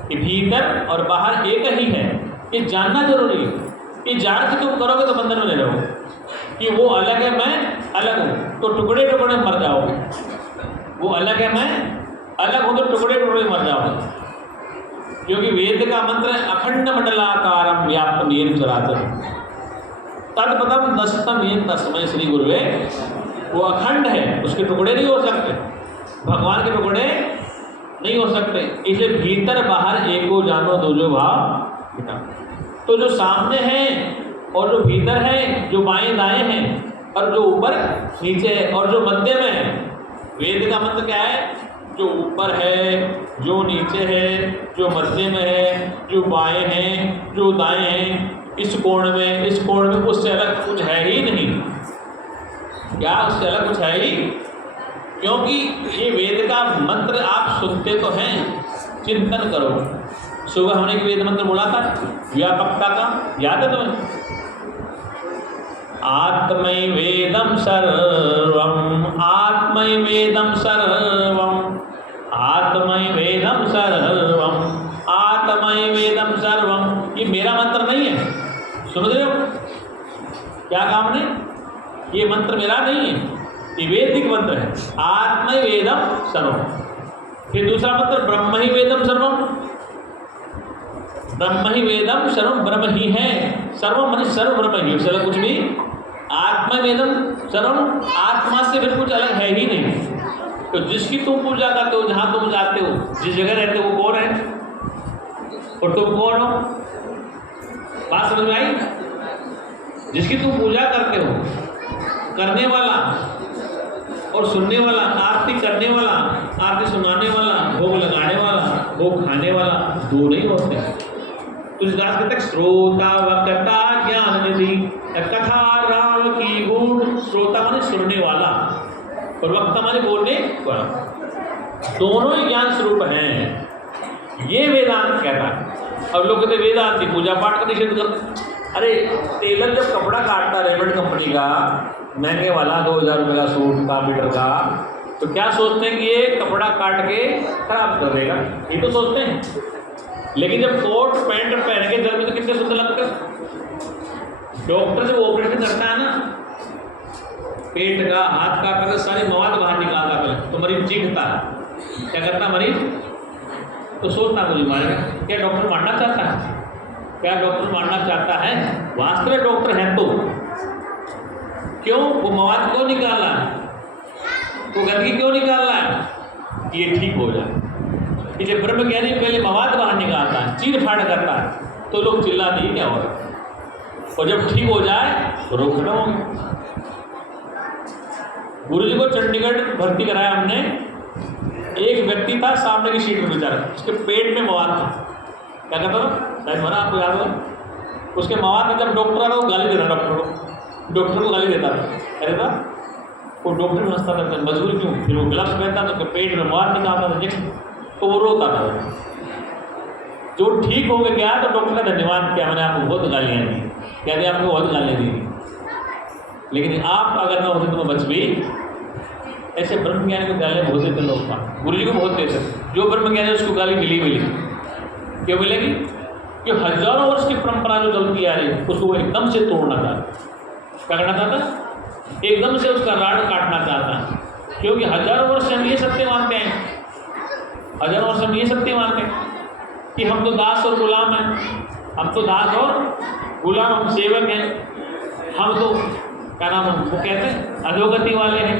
कि भीतर और बाहर एक ही है। ये जानना जरूरी है। ये जान के तुम करोगे तो बंधन में नहीं रहोगे, कि वो अलग है मैं अलग हूँ, तो टुकड़े टुकड़े मर जाओगे। वो अलग है मैं अलग हूँ, तो टुकड़े टुकड़े मर जाओगे। क्योंकि वेद का मंत्र है, अखंड मंडलाकारम व्याप्तम येन चराचरम तत्पदम दशतम येन तस्मै श्री गुरुवे। वो अखंड है, उसके टुकड़े नहीं हो सकते, भगवान के टुकड़े नहीं हो सकते। इसलिए भीतर बाहर एको जानो दूजो भाव मिटा। तो जो सामने है और जो भीतर है, जो बाएं दाएं हैं और जो ऊपर नीचे है और जो मध्य में है। वेद का मंत्र क्या है? जो ऊपर है, जो नीचे है, जो मध्य में है, जो बाएं हैं, जो दाएं हैं, इस कोण में, इस कोण में, उससे अलग कुछ है ही नहीं। क्या उससे अलग कुछ है ही? क्योंकि ये वेद का मंत्र आप सुनते तो हैं, चिंतन करो। सुबह हमने एक वेद मंत्र बोला था व्यापकता का, याद है तुम्हें? आत्मै वेदम सर्वम, आत्मै वेदम सर्वम, आत्मै वेदम सर्वम, आत्मै वेदम सर्वम। ये मेरा मंत्र नहीं है, सुन रहे हो? क्या कहा हमने? ये मंत्र मेरा नहीं है, ये वैदिक मंत्र है। आत्मै वेदम सर्वम। फिर दूसरा मंत्र ब्रह्म ही वेदम सर्वम, ब्रह्म ही वेदम सर्वम, ब्रह्म ही है। सर्वम माने सर्व ब्रह्म ही, उससे कुछ भी। आत्मा वेदम सर्वम, आत्मा से फिर कुछ अलग है ही नहीं। तो जिसकी तुम पूजा करते हो, जहाँ तुम जाते हो, जिस जगह रहते हो, वो कौन है और तुम कौन हो? बात समझ में आई? जिसकी तुम पूजा करते हो, करने वाला और सुनने वाला, आरती करने वाला, आरती सुनाने वाला, भोग लगाने वाला, भोग खाने वाला, दो नहीं होते। तुलसीदास कहते श्रोता वक्ता ज्ञान निधि, कथा राम की गूढ़। श्रोता माने सुनने वाला और वक्ता माने बोलने वाला, दोनों ही ज्ञान स्वरूप हैं, ये वेदांत कहता है। अब लोग कहते वेदांत की पूजा पाठ का निषेध कर। अरे टेलर जब कपड़ा काटता है रेमंड कंपनी का महंगे वाला 2000 रुपये का सूट का मीटर का, तो क्या सोचते हैं कि ये कपड़ा काट के खराब कर देगा, ये तो सोचते हैं। लेकिन जब कोट पैंट पहन के जब तो कितने सुंदर लगते हैं। डॉक्टर जब ऑपरेशन करता है ना पेट का, हाथ का, पैर सारे मवाद बाहर निकालता है तो मरीज चीखता है। क्या करता मरीज? तो सोचता मुझे मारेगा। क्या डॉक्टर मारना चाहता है? क्या डॉक्टर मारना चाहता है? वास्तव में डॉक्टर है तो क्यों वो मवाद क्यों निकाला, वो गंदगी क्यों निकाल रहा है कि ये ठीक हो जाए। इसलिए ब्रह्मज्ञानी पहले मवाद बाहर निकालता है, चीर फाड़ करता है, तो लोग चिल्लाते ही क्या होगा, और जब ठीक हो जाए तो रोग खत्म हो गया। गुरु जी को चंडीगढ़ भर्ती कराया हमने। एक व्यक्ति था सामने की सीट में बेचारा, उसके पेट में मवाद था। क्या कहता था शायद भरा आपको याद हो, उसके मवाद में जब डॉक्टर आ रहा वो गाली दे रहा डॉक्टर को गाली देता था। अरे था वो डॉक्टर में हंसता था, मजबूर क्यों, फिर वो ग्लव्स पहनता तो पेट में मवाद निकालता था नेक्स्ट, तो वो रोता था। जो ठीक हो गया तो डॉक्टर का धन्यवाद किया, मैंने आपको बहुत गालियाँ दी, कहते आपको बहुत गालियाँ दी, लेकिन आप अगर ना होते तो मैं बच भी। ऐसे ब्रह्मज्ञानी को गालियाँ बहुत देते लोग का, गुरु जी को बहुत देते। जो ब्रह्मज्ञानी उसको गाली मिली क्यों मिलेगी? कि हजारों वर्ष की परंपरा जो चलती आ रही है उसको वो एकदम से तोड़ना चाहता। क्या करना चाहता? एकदम से उसका राड काटना चाहता है, क्योंकि हजारों वर्ष से हम ये सत्य मानते हैं, हजारों वर्ष हम ये सत्य मानते हैं कि हम तो दास और गुलाम हैं, हम तो दास और गुलाम, हम सेवक हैं, हम तो क्या नाम वो कहते हैं अधोगति वाले हैं,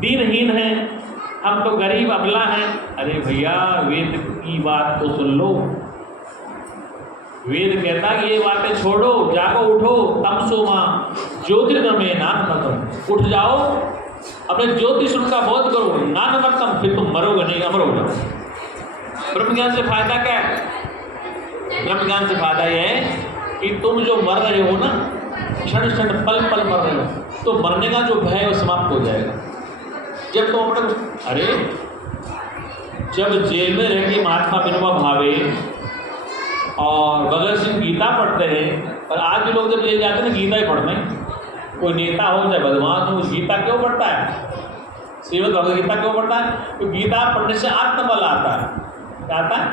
दीनहीन हैं, हम तो गरीब अबला हैं। अरे भैया वेद की बात तो सुन लो। वेद कहता है कि ये बातें छोड़ो, जागो उठो, तम सो माँ ज्योतिर्गमय नानमतम। उठ जाओ, अपने ज्योतिष का बोध करो, नानमतम, फिर तुम मरोगे नहीं, अमर हो जाओ। ब्रह्मज्ञान से फायदा क्या है? ब्रह्मज्ञान से फायदा यह है कि तुम जो मर रहे हो ना, क्षण क्षण पल पल मर रहे हो, तो मरने का जो भय है वो समाप्त हो जाएगा। जब तुम अपने अरे जब जेल में रह के महात्मा विनोबा भावे और भगत सिंह गीता पढ़ते हैं, और आज भी लोग जब जेल जाते हैं ना गीता ही पढ़ते हैं। कोई नेता हो चाहे बदमाश हो, गीता क्यों पढ़ता है? श्रीमद् भगवद गीता क्यों पढ़ता है? तो गीता पढ़ने से आत्मबल आता है। क्या आता है?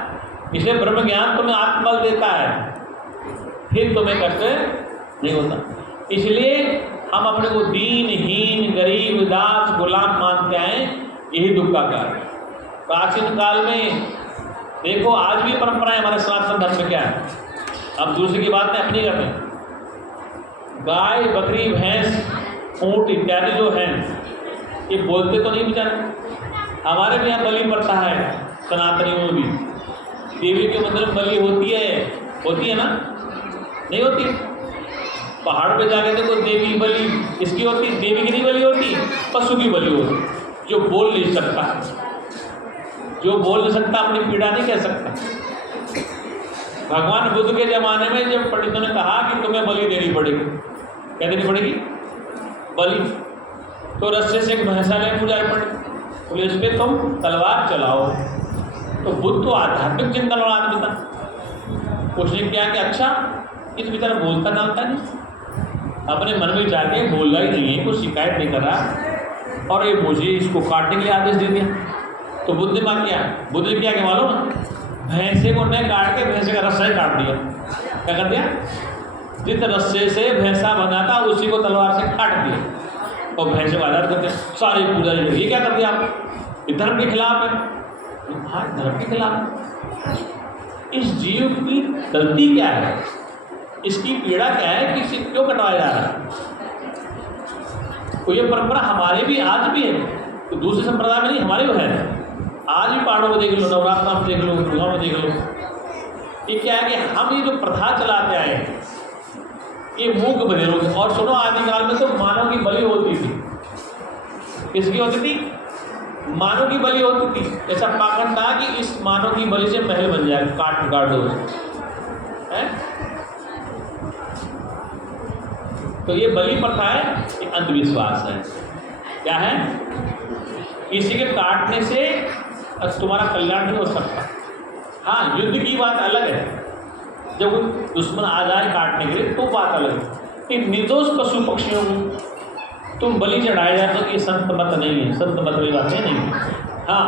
इसलिए ब्रह्म ज्ञान तुम्हें आत्मबल देता है, फिर तुम्हें कष्ट नहीं होता। इसलिए हम अपने को दीनहीन, गरीब, दास, गुलाम मानते हैं, यही दुख का कारण। प्राचीन काल में देखो, आज भी परंपराएं हमारे सनातन धर्म में क्या है। अब दूसरे की बात में अपनी करते हैं। गाय, बकरी, भैंस, ऊँट इत्यादि जो हैं ये बोलते तो नहीं बेचारे। हमारे भी यहाँ बलि प्रथा है, सनातनियों में भी देवी के मंदिर में बलि होती है ना? नहीं होती? पहाड़ पे जाके देखो देवी बलि इसकी होती, देवी की नहीं बलि होती, पशु की बलि होती। जो बोल नहीं सकता, जो बोल नहीं सकता अपनी पीड़ा नहीं कह सकता। भगवान बुद्ध के ज़माने में जब पंडितों ने कहा कि तुम्हें बलि देनी पड़ेगी, क्या देनी पड़ेगी? बलि। तो रस्से से एक भैंसा ले पूजा पंडित बोले इस पर तुम तलवार चलाओ। तो बुद्ध तो आध्यात्मिक चिंतन वाला आदमी था, उसने क्या कि अच्छा इस बेचारा बोलता नालता नहीं, अपने मन में जाके बोल रहा ही नहीं है, कुछ शिकायत नहीं कर रहा, और ये मुझे इसको काटने के लिए आदेश दे दिया। तो बुद्ध ने क्या क्या मालूम ना, भैंसे को नहीं काट के भैंसे का रस्सा ही काट दिया। क्या कर दिया? जिस रस्से से भैंसा बना था उसी को तलवार से काट दिया, और भैंसे को आज़ाद करते सारी पूजा। ये क्या कर दिया आप? ये धर्म के खिलाफ है। हाँ, धर्म के खिलाफ। इस जीव की गलती क्या है, इसकी पीड़ा क्या है कि इसे क्यों कटवाया जा रहा है? तो ये परंपरा हमारे भी आज भी है, तो दूसरे संप्रदाय में नहीं, हमारे भी है। आज भी पहाड़ों में देख लो, नवरात्रा में देख लो, दुर्गा में देख लो। ये क्या है कि हम ये जो प्रथा चलाते आए हैं ये मूक बधिरों के। और सुनो, आदिकाल में तो मानव की बलि होती थी। किसकी होती थी? मानव की बलि होती थी, ऐसा पाखंड था कि इस मानव की बलि से महल बन जाए, काट दो है। तो ये बलि प्रथा है, ये अंधविश्वास है। क्या है? किसी के काटने से तुम्हारा कल्याण नहीं हो सकता। हाँ, युद्ध की बात अलग है, जब कोई दुश्मन आ जाए काटने के लिए तो बात अलग है। कि निर्दोष पशु पक्षियों को तुम बलि चढ़ाया जाए तो ये संत मत नहीं है, संत मत वाली बातें नहीं है। हाँ,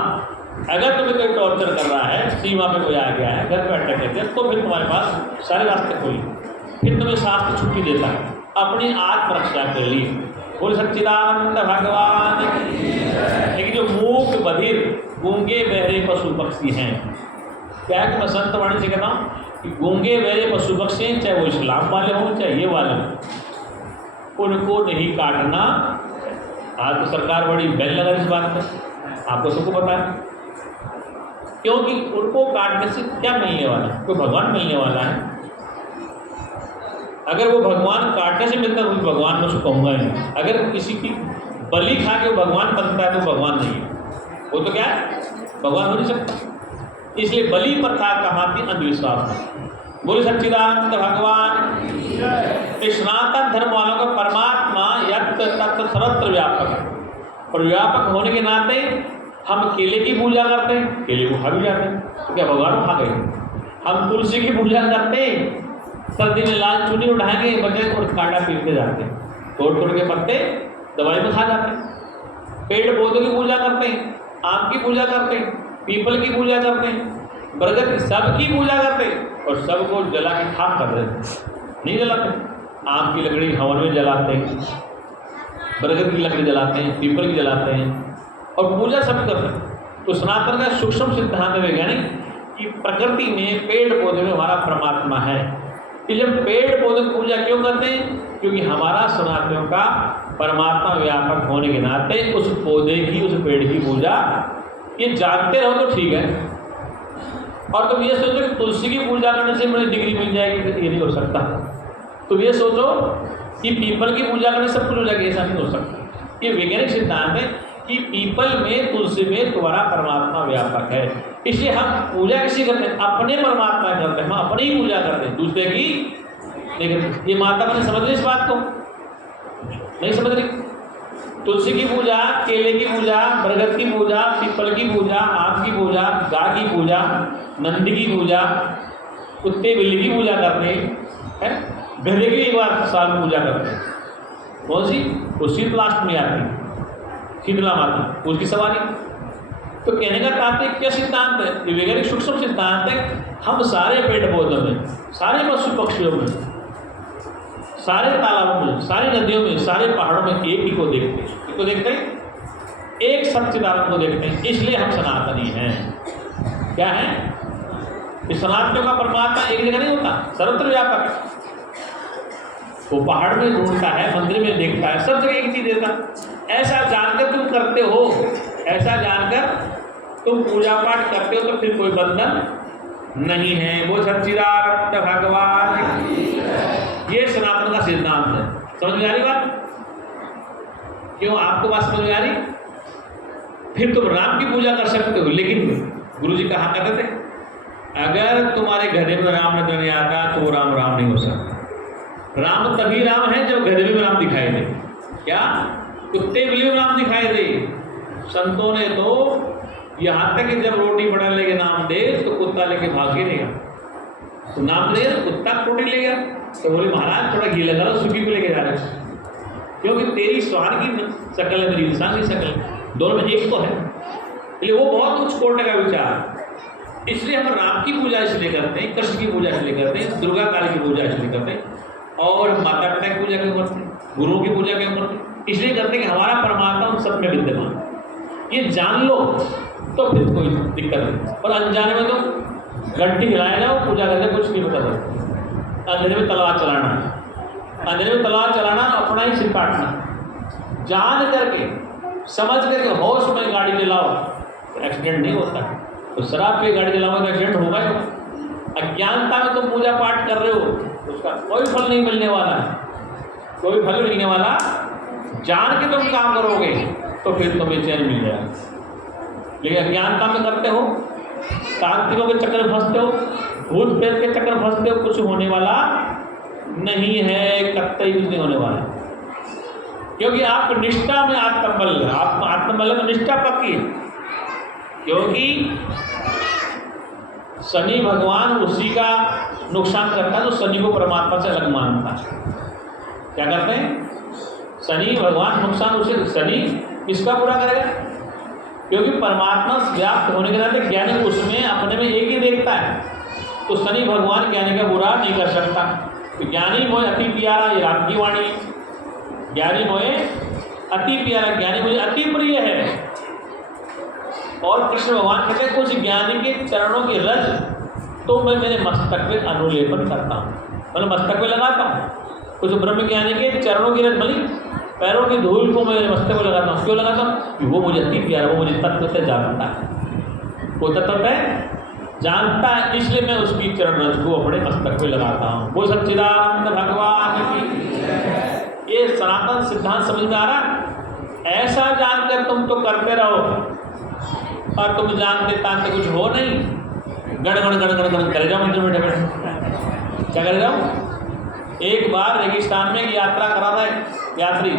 अगर तुम्हें कोई टॉर्चर कर रहा है, सीमा पे कोई आ गया है, घर पे अटैक कर दिया, तो फिर तुम्हारे पास सारे रास्ते खोले, फिर तुम्हें शास्त्र छुट्टी देता है अपनी आत्मरक्षा के लिए। बोल सच्चिदानंद भगवान की। लेकिन जो मूक बधिर गूंगे बहरे पशु पक्षी हैं, क्या है कि मैं संत वाणी से कहता हूँ कि गूंगे बहरे पशु पक्षी हैं, चाहे वो इस्लाम वाले हों चाहे ये वाले हों, उनको नहीं काटना। आज तो सरकार बड़ी बैन लगा इस बात पर, आपको सबको पता है। क्योंकि उनको काटने से क्या मिलने वाला है? कोई भगवान मिलने वाला है? अगर वो भगवान काटने से मिलता है तो भगवान मैं उसको कहूँगा ही नहीं। अगर किसी की बलि खा के वो भगवान बनता है तो भगवान नहीं है, वो तो क्या है, भगवान हो नहीं सकता। इसलिए बलि प्रथा कहाँ थी? अंधविश्वास में। बोले सच्चिदानंद भगवान। सनातन धर्म वालों का परमात्मा यत्र तत्र सर्वत्र व्यापक है, और व्यापक होने के नाते हम केले की पूजा करते हैं, केले को खा भी जाते हैं, तो क्या भगवान खा गए? हम तुलसी की पूजा करते हैं, सर्दी में लाल चुनी उठाएंगे बचे और कांटा पीटते जाते हैं, तोड़ के पत्ते दवाई में खा जाते हैं। पेड़ पौधों की पूजा करते हैं, आम की पूजा करते हैं, पीपल की पूजा करते हैं, बरगद की, सबकी पूजा करते हैं, और सबको जला के खाक कर देते हैं, नहीं जलाते। आम की लकड़ी हवन में जलाते हैं, बरगद की लकड़ी जलाते हैं, पीपल की जलाते हैं, और पूजा सब करते हैं। तो सनातन का सूक्ष्म सिद्धांत वैज्ञानिक कि प्रकृति में पेड़ पौधे में हमारा परमात्मा है। कि जब पेड़ पौधे की पूजा क्यों करते हैं? क्योंकि हमारा सनातनियों का परमात्मा व्यापक होने के नाते उस पौधे की, उस पेड़ की पूजा ये जानते रहो तो ठीक है। और तुम ये सोचो कि तुलसी की पूजा करने से मुझे डिग्री मिल जाएगी, ये नहीं हो सकता। तुम ये सोचो कि पीपल की पूजा करने से सब कुछ हो जाएगा, ऐसा नहीं हो सकता। ये वैज्ञानिक सिद्धांत है कि पीपल में, तुलसी में तुम्हारा परमात्मा व्यापक है। इसलिए हम पूजा किसी करते हैं? अपने परमात्मा करते हैं, हम अपनी ही पूजा करते हैं, दूसरे की नहीं करते। ये माता मैंने समझ ली इस बात को? नहीं समझ रही? तुलसी की पूजा, केले की पूजा, बरगद की पूजा, पीपल की पूजा, आम की पूजा, गाय की पूजा, नंदी की पूजा, कुत्ते बिल्ली की पूजा करते हैं, गधे की एक बार साल में पूजा करते हैं। कौन सी? वो शीतलाष्टमी आती है, शीतला माता, उसकी सवारी। तो कहने का तात्पर्य क्या सिद्धांत है? ये वैज्ञानिक सूक्ष्म सिद्धांत है। हम सारे पेड़ पौधों में, सारे पशु पक्षियों में, सारे तालाबों में, सारी नदियों में, सारे पहाड़ों में एक ही को देखते हैं। किसको देखते हैं? एक सच्चिदानंद को देखते हैं। इसलिए हम सनातनी हैं। क्या है? इस सनातनियों का परमात्मा एक जगह नहीं होता, सर्वत्र व्यापक है। वो पहाड़ में ढूंढता है, मंदिर में देखता है, सब जगह एक चीज देता। ऐसा जानकर तुम करते हो, ऐसा जानकर तुम पूजा पाठ करते हो, तो फिर कोई बंधन नहीं है। वो सच्चिदानंद भगवान। ये सनातन का सिद्धांत है। समझ में आ रही बात? क्यों आपको बात समझ में आ रही? फिर तुम राम की पूजा कर सकते हो, लेकिन गुरु जी कहा करते थे अगर तुम्हारे गधे में राम नजर नहीं आता तो वो राम राम नहीं हो सकता। राम तभी राम है जब गधे में राम दिखाई दे। क्या? कुत्ते बिल्ली में राम दिखाई दे। संतों ने तो यहाँ तक कि जब रोटी बना लेके नाम दे तो कुत्ता लेके भाग के नहीं गया। तो नाम दे कुत्ता रोटी ले गया, तो बोले महाराज थोड़ा घी लगा लो, सूखी को लेके जा रहे हो। क्योंकि तेरी स्वान की शक्ल है, मेरी इंसान की शक्ल है, दोनों में एक तो है। इसलिए वो बहुत कुछ कोट का विचार। इसलिए हम राम की पूजा इसलिए करते हैं, कृष्ण की पूजा इसलिए करते हैं, दुर्गा काली की पूजा इसलिए करते हैं, और माता पिता की पूजा क्यों करते हैं, गुरुओं की पूजा क्यों करते हैं? इसलिए करते हैं कि हमारा परमात्मा उन सब में विद्यमान। ये जान लो तो फिर कोई दिक्कत नहीं। और अनजाने में तो घंटी हिलाए जाओ, पूजा करके कुछ नहीं पता चलता। अंधेरे में तलवार चलाना, अंधेरे में तलवार चलाना, अपना ही सिर काटना। जान करके, समझ करके, होश में गाड़ी चलाओ तो एक्सीडेंट नहीं होता। तो शराब पे गाड़ी चलाओ तो एक्सीडेंट होगा ही। अज्ञानता में तुम पूजा पाठ कर रहे हो, उसका कोई फल नहीं मिलने वाला है, कोई फल मिलने वाला। जान के तुम काम करोगे तो फिर तुम्हें चैन मिल जाएगा। लेकिन अज्ञानता में करते हो, तांत्रिकों के चक्कर में फंसते हो, भूत प्रेत के चक्कर में फंसते हो, कुछ होने वाला नहीं है, कतई कुछ नहीं होने वाला, क्योंकि आप निष्ठा में आत्मबल है, आप आत्मबल में निष्ठा पक्की है। क्योंकि शनि भगवान उसी का नुकसान करता है तो शनि को परमात्मा से अलग मानता है। क्या करते हैं? शनि भगवान नुकसान उसे, शनि किसका बुरा करेगा? क्योंकि परमात्मा व्याप्त होने के नाते ज्ञानी उसमें अपने में एक ही देखता है, तो शनि भगवान ज्ञानी का बुरा नहीं कर सकता। तो ज्ञानी मोए अति प्यारा, ये राम की वाणी है, ज्ञानी मोए अति प्यारा, ज्ञानी मुझे अति प्रिय है। और कृष्ण भगवान कहते हैं कुछ ज्ञानी के चरणों की रज तो मैं मेरे मस्तक में अनुलेपन करता हूँ, मतलब मस्तक में लगाता हूँ। कुछ ब्रह्म ज्ञानी के चरणों की रज भली पैरों की धूल को मेरे मस्तक में लगाता हूँ। क्यों लगाता हूँ? वो मुझे अति प्यारा, वो मुझे तत्व से जानता है, वो तत्व है जानता है, इसलिए मैं उसकी चरण रज को अपने मस्तक में लगाता हूँ। वो सच्चिदानंद भगवान की। ये सनातन सिद्धांत समझ में आ रहा? ऐसा जानकर तुम तो करते रहो और तुम जानते तानते कुछ हो नहीं, गण गण गण गण गण करे जाओ मंदिर में बैठे। क्या करे जाओ? एक बार रेगिस्तान में यात्रा करा था यात्री,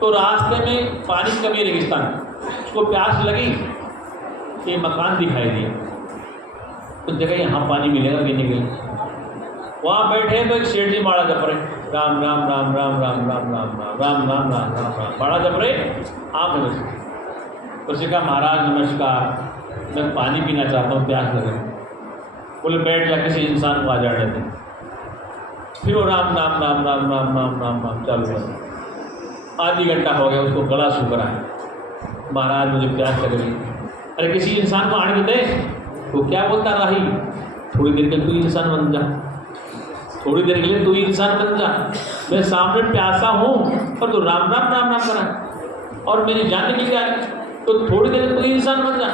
तो रास्ते में पानी की कमी है रेगिस्तान, उसको प्यास लगी, ये मकान दिखाई दिया, तो जगह यहाँ पानी मिलेगा पीने के लिए। वहाँ बैठे तो एक सेठ जी बाड़ा जप रहे, राम राम राम राम राम राम राम राम राम राम राम राम राम बाड़ा जप रहे। आप उसने कहा महाराज नमस्कार, मैं पानी पीना चाहता हूँ, प्यास लगे। बोले बैठ जा, किसी इंसान को आ जाने थे। फिर वो राम राम राम राम राम राम राम राम चालू कर, आधी घंटा हो गया, उसको गला सूख रहा है। महाराज मुझे प्यास लग रही। अरे किसी इंसान को आने दे। तो क्या बोलता राही, थोड़ी देर के तू इंसान बन जा, थोड़ी देर के लिए तू इंसान बन जा, मैं सामने प्यासा हूँ और तू राम राम राम राम करा और मेरी जान निकल जाए, तो थोड़ी देर तू इंसान बन जा।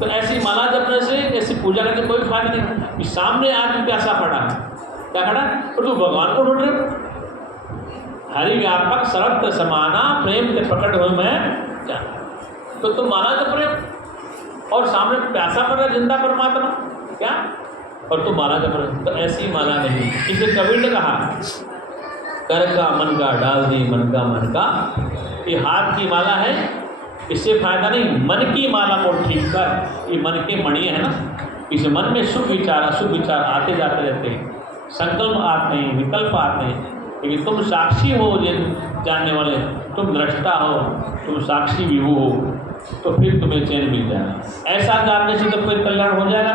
तो ऐसी माला जपने से, ऐसी पूजा करने कोई फायदा नहीं कि सामने आदमी प्यासा पड़ा है, क्या खड़ा और तू भगवान को ढूंढ रहे। हरि व्यापक सर्वत्र समाना प्रेम के प्रकट हुए मैं क्या, तो तुम माला जप रहे हो और सामने प्यासा पड़ रहा है जिंदा परमात्मा, क्या, और तुम माला जप रहे हो। तो ऐसी माला नहीं। इसे कबीर ने कहा कर का मन का डाल दी मन का मन का, ये हाथ की माला है, इससे फायदा नहीं, मन की माला को ठीक कर। ये मन के मणि है ना, इस मन में शुभ विचार अशुभ विचार आते जाते रहते हैं, संकल्प आते हैं, विकल्प आते हैं, लेकिन तुम साक्षी हो, जानने वाले, तुम दृष्टा हो, तुम साक्षी विभू हो, तो फिर तुम्हें चैन मिल जाएगा। ऐसा जानने से तो फिर कल्याण हो जाएगा,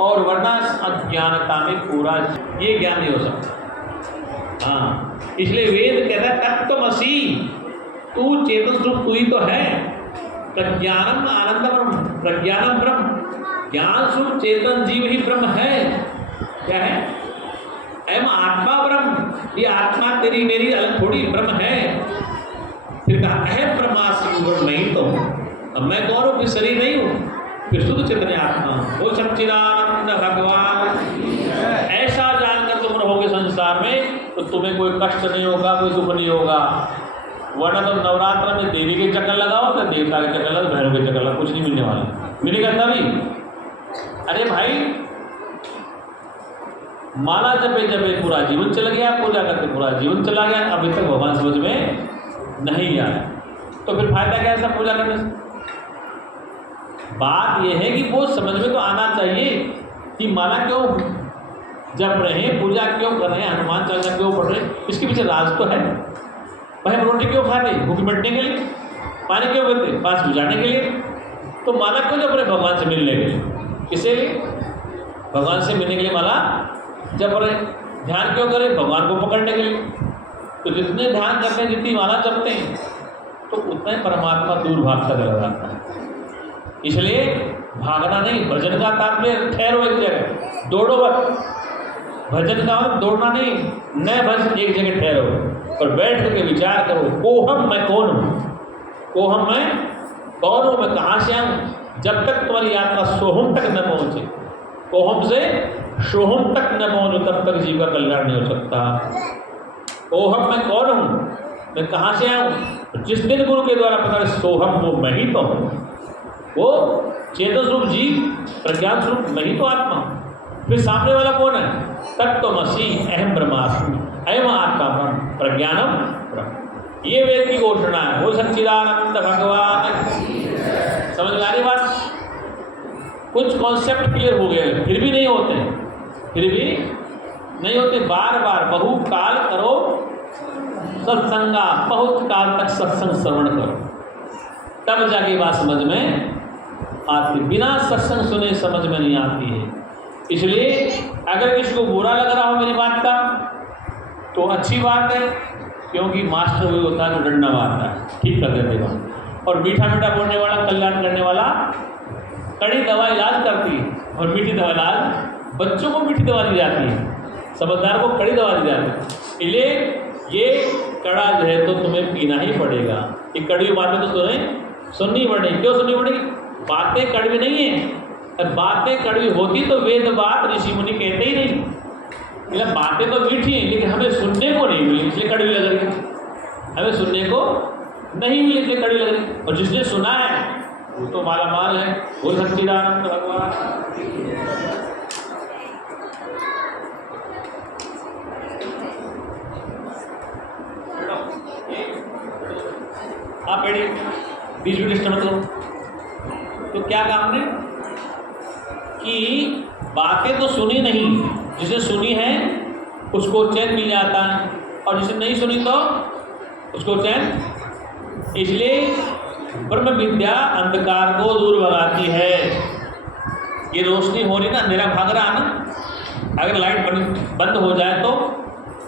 और वरना अज्ञानता में पूरा ये ज्ञान नहीं हो सकता। हाँ, इसलिए वेद कहता है तत्त्वमसि, तू चेतन स्वरूप तू ही तो है। प्रज्ञानम आनंद ब्रह्म, प्रज्ञानम ब्रह्म, ज्ञान स्वरूप चेतन जीव ही ब्रह्म है। क्या है? एम आत्मा ब्रह्म, ये आत्मा तेरी मेरी अलग थोड़ी, ब्रह्म है। फिर कहा अहम ब्रह्मास्मि ब्रह्म नहीं तो अब मैं कौन हूँ, शरीर नहीं हूँ, फिर शुद्ध चेतन आत्मा। वो सच्चिदानंद भगवान। ऐसा जानकर तुम रहोगे संसार में तो तुम्हें कोई कष्ट नहीं होगा, कोई दुख नहीं होगा। वरना तो नवरात्र में देवी के चक्कर लगाओ तो देवता के चक्कर लगाओ, भैरव के चक्कर लगाओ, कुछ नहीं मिलने वाला। मिलेगा तभी। अरे भाई माला जपे जपे पूरा जीवन चला गया, पूजा करके पूरा जीवन चला गया, अभी तक भगवान समझ में नहीं आया, तो फिर फायदा क्या है सब पूजा करने से? बात यह है कि वो समझ में तो आना चाहिए कि माला क्यों जप रहे हैं, पूजा क्यों कर रहे हैं, हनुमान चालीसा क्यों पढ़ रहे हैं, इसके पीछे राज तो है। भाई हम रोटी क्यों खाते? भूख मिटने के लिए। पानी क्यों पीते? पास बुझाने के लिए। तो माला क्यों जप रहे? भगवान से मिलने के लिए। इसीलिए भगवान से मिलने के लिए माला जप रहे। ध्यान क्यों करें? भगवान को पकड़ने के लिए। तो जितने ध्यान करते हैं, जितनी माला जपते हैं, तो उतना ही परमात्मा दूर भागता चला जाता है। इसलिए भागना नहीं, भजन का तात्पर्य ठहरो एक जगह, दौड़ो बस। भजन का मतलब दौड़ना नहीं, न बस एक जगह ठहरो और बैठ करके विचार करो, कोहम मैं कौन हूँ, कोहम मैं कौन हूँ, मैं कहाँ से आऊँ। जब तक तुम्हारी यात्रा सोहम तक न पहुँचे, कोहम से सोहम तक न पहुँचो, तब तक जीव का कल्याण नहीं हो सकता। कोहम मैं कौन हूँ, मैं कहाँ से आऊँ। जिस दिन गुरु के द्वारा पता है सोहम वो मैं ही तो हूँ, वो चेतन स्वरूप जीव, प्रज्ञान स्वरूप मैं ही तो आत्मा। फिर सामने वाला कौन है? तत्त्वमसि अहम ब्रह्मास्मि, अयम आत्मा ब्रह्म, प्रज्ञानम ब्रह्म। ये वेद की घोषणा है। वो सच्चिदानंद भगवान। समझ में आ रही बात? कुछ कॉन्सेप्ट क्लियर हो गए, फिर भी नहीं होते, फिर भी नहीं होते। बार बार बहु काल करो सत्संगा, बहुत काल तक सत्संग श्रवण करो, तब जाके बात समझ में आती। बिना सत्संग सुने समझ में नहीं आती है। इसलिए अगर किसी को बुरा लग रहा हो मेरी बात का तो अच्छी बात है, क्योंकि मास्टर वही होता है जो डंडा मारता है, ठीक कर देते बात। और मीठा मीठा बोलने वाला, कल्याण करने वाला कड़ी दवा इलाज करती है, और मीठी दवा इलाज बच्चों को मीठी दवा दी जाती है, समझदार को कड़ी दवा दी जाती है। इसलिए ये कड़ा जो है तो तुम्हें पीना ही पड़ेगा। ये कड़वी बातें तो तुम्हें सुननी पड़ेगी। क्यों सुननी पड़ेगी? बातें कड़वी नहीं है। बातें कड़वी होती तो वेद बात ऋषि मुनि कहते ही नहीं। मतलब बातें तो मीठी हैं, लेकिन हमें सुनने को नहीं मिली, इसलिए कड़वी लग रही है। हमें सुनने को नहीं मिली, इसलिए कड़वी लग रही है। और जिसने सुना है वो तो माला माल है। वो सच्चिदानंद भगवान। आप बैठिए, बीच में डिस्टर्ब करो। तो क्या कहा हमने कि बातें तो सुनी नहीं, जिसे सुनी है उसको चैन मिल जाता है, और जिसे नहीं सुनी तो उसको चैन। इसलिए ब्रह्म विद्या अंधकार को दूर भगाती है। ये रोशनी हो रही ना, अंधेरा भाग रहा है ना, अगर लाइट बंद हो जाए तो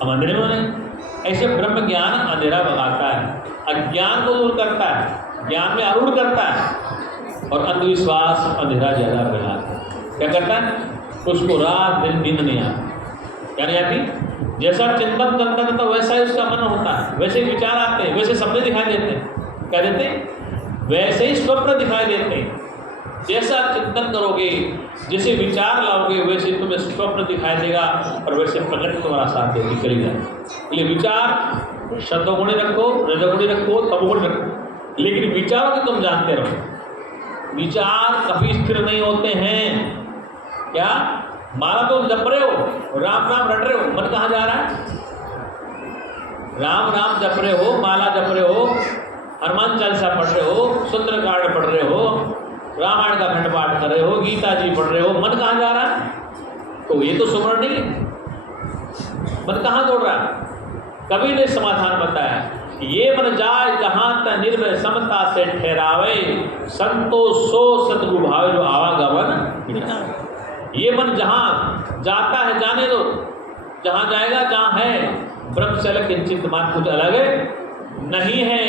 हम अंधेरे में हो जाए। ऐसे ब्रह्म ज्ञान अंधेरा भगाता है, अज्ञान को दूर करता है, ज्ञान में आरूढ़ करता है, और अंधविश्वास अंधेरा ज़्यादा फैलाता है। क्या करता है? उसको रात दिन नींद नहीं आती। क्या नहीं आती? जैसा चिंतन करता है तो वैसा ही उसका मन होता है, वैसे ही विचार आते हैं, वैसे सपने दिखाई देते हैं। क्या देते हैं? वैसे ही स्वप्न दिखाई देते हैं। जैसा चिंतन करोगे, जैसे विचार लाओगे, वैसे तुम्हें स्वप्न दिखाई देगा, और वैसे प्रकृति तुम्हारा साथ देगी, चली जाए। ये विचार शब्दगुणी रखो, रजगुणी रखो, तमगुणी रखो, लेकिन विचारों को तुम जानते रहो। विचार कभी स्थिर नहीं होते हैं। क्या माला तो जप रहे हो, राम राम रट रहे हो, मन कहाँ जा रहा है? राम राम जप रहे हो, माला जप रहे हो, हनुमान चालीसा पढ़ रहे हो, सुंदरकांड पढ़ रहे हो, रामायण का खंड पाठ कर रहे हो, गीता जी पढ़ रहे हो, मन कहाँ जा रहा है? तो ये तो सुमरण नहीं है। मन कहाँ दौड़ रहा है? कभी ने समाधान बताया, ये मन जाए जहाँ त निर्भय समता से ठहरावे, संतोष सो सतगुरु भावे जो आवागमन। ये मन जहाँ जाता है जाने दो, जहाँ जाएगा जहाँ है ब्रह्मचर्य किंचित मात्र कुछ अलग नहीं है।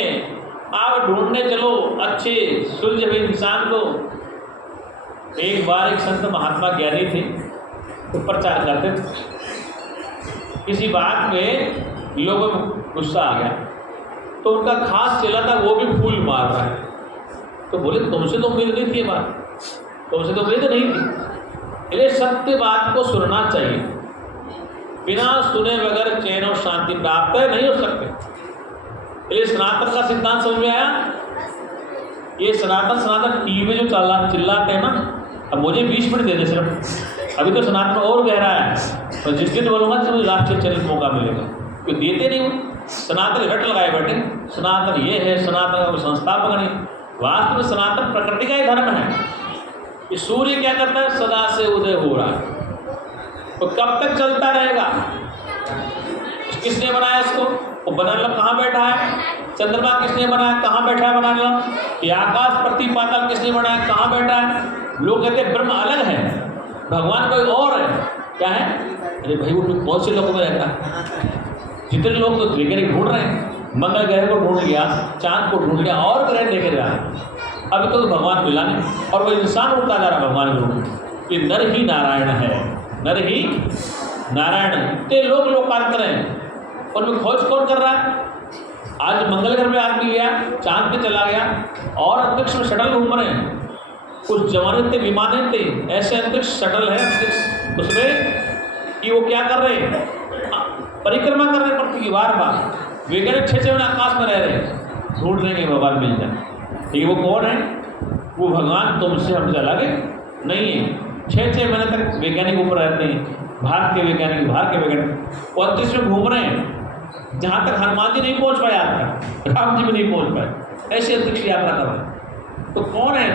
आप ढूंढने चलो अच्छे सुलझे हुए इंसान को। एक बार एक संत महात्मा ज्ञानी थे, तो प्रचार करते थे। किसी बात पे लोगों को गुस्सा आ गया, तो उनका खास चला था, वो भी फूल मार रहा है। तो बोले तुमसे तो उम्मीद नहीं थी, ये बात तुमसे तो उम्मीद नहीं थी। इसलिए सत्य बात को सुनना चाहिए। बिना सुने बगैर चैन और शांति प्राप्त नहीं हो सकते। इसलिए सनातन का सिद्धांत समझ में आया। ये सनातन टीवी में जो चिल्लाते हैं ना, अब मुझे 20 मिनट दे दे सिर्फ, अभी तो सनातन और गहरा है, तो जिस दिन बोलूँगा तो मुझे राष्ट्रीय चैनल मौका मिलेगा। क्यों देते नहीं हो? सनातन रट लगाए बैठे, सनातन ये है, सनातन का संस्थापक नहीं। वास्तव में सनातन प्रकृति का ही धर्म है। ये सूर्य क्या करता है? सदा से उदय हो रहा है, तो कब तक चलता रहेगा? किसने बनाया इसको? वो बनाना कहाँ बैठा है? चंद्रमा किसने बनाया? कहाँ बैठा है बनाना? ये आकाश पृथ्वी पाताल किसने बनाया? कहाँ बैठा है? लोग कहते हैं ब्रह्म अलग है, भगवान कोई और है। क्या है? अरे भाई वो बहुत से लोगों में रहता है। जितने लोग तो वैज्ञानिक ढूंढ रहे हैं, मंगल ग्रह को ढूंढ लिया, चांद को ढूंढ लिया, और ग्रह देखे जा रहे हैं, अभी तो भगवान मिला नहीं। और वो इंसान उठता जा रहा भगवान को। ये नर ही नारायण है, नर ही नारायण। इतने लोग लोकार्थ हैं, उनमें खोज कौन कर रहा है? आज मंगल ग्रह में आदमी गया, चांद पे चला गया, और अंतरिक्ष में शटल घूम रहे हैं। कुछ जमाने थे, विमाने थे, ऐसे अंतरिक्ष शटल है अंतरिक्ष, उसमें कि वो क्या कर रहे हैं? परिक्रमा कर रहे हैं पृथ्वी की बार बार। वैज्ञानिक 6 महीने आकाश में रह रहे हैं, ढूंढ रहे हैं भगवान मिल जाए। ये वो कौन है? वो भगवान तुमसे हमसे अलग नहीं है। 6-6 महीने तक वैज्ञानिक ऊपर रहते हैं, भारत के वैज्ञानिक, बाहर के वैज्ञानिक 29 में घूम रहे हैं, जहाँ तक हनुमान जी नहीं पहुँच पाए, आज तक राम जी भी नहीं पहुँच पाए, ऐसी अंतरिक्ष यात्रा कर रहे हैं। तो कौन है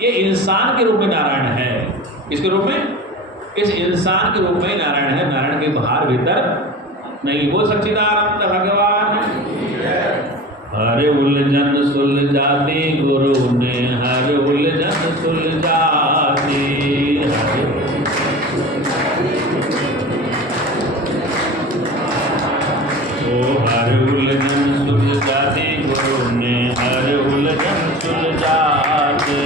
ये? इंसान के रूप में नारायण है। किसके रूप में? इस इंसान के रूप में नारायण है, नारायण के बाहर भीतर नहीं। बोल सच्चिदानंद भगवान। हर उलझन सुलझाती गुरु ने, हर उलझन सुलझाती, हर उलझन सुलझाती गुरु ने, हर उलझन सुलझाती।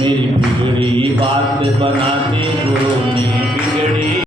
मेरी बिगड़ी बात बनाते गुरु ने,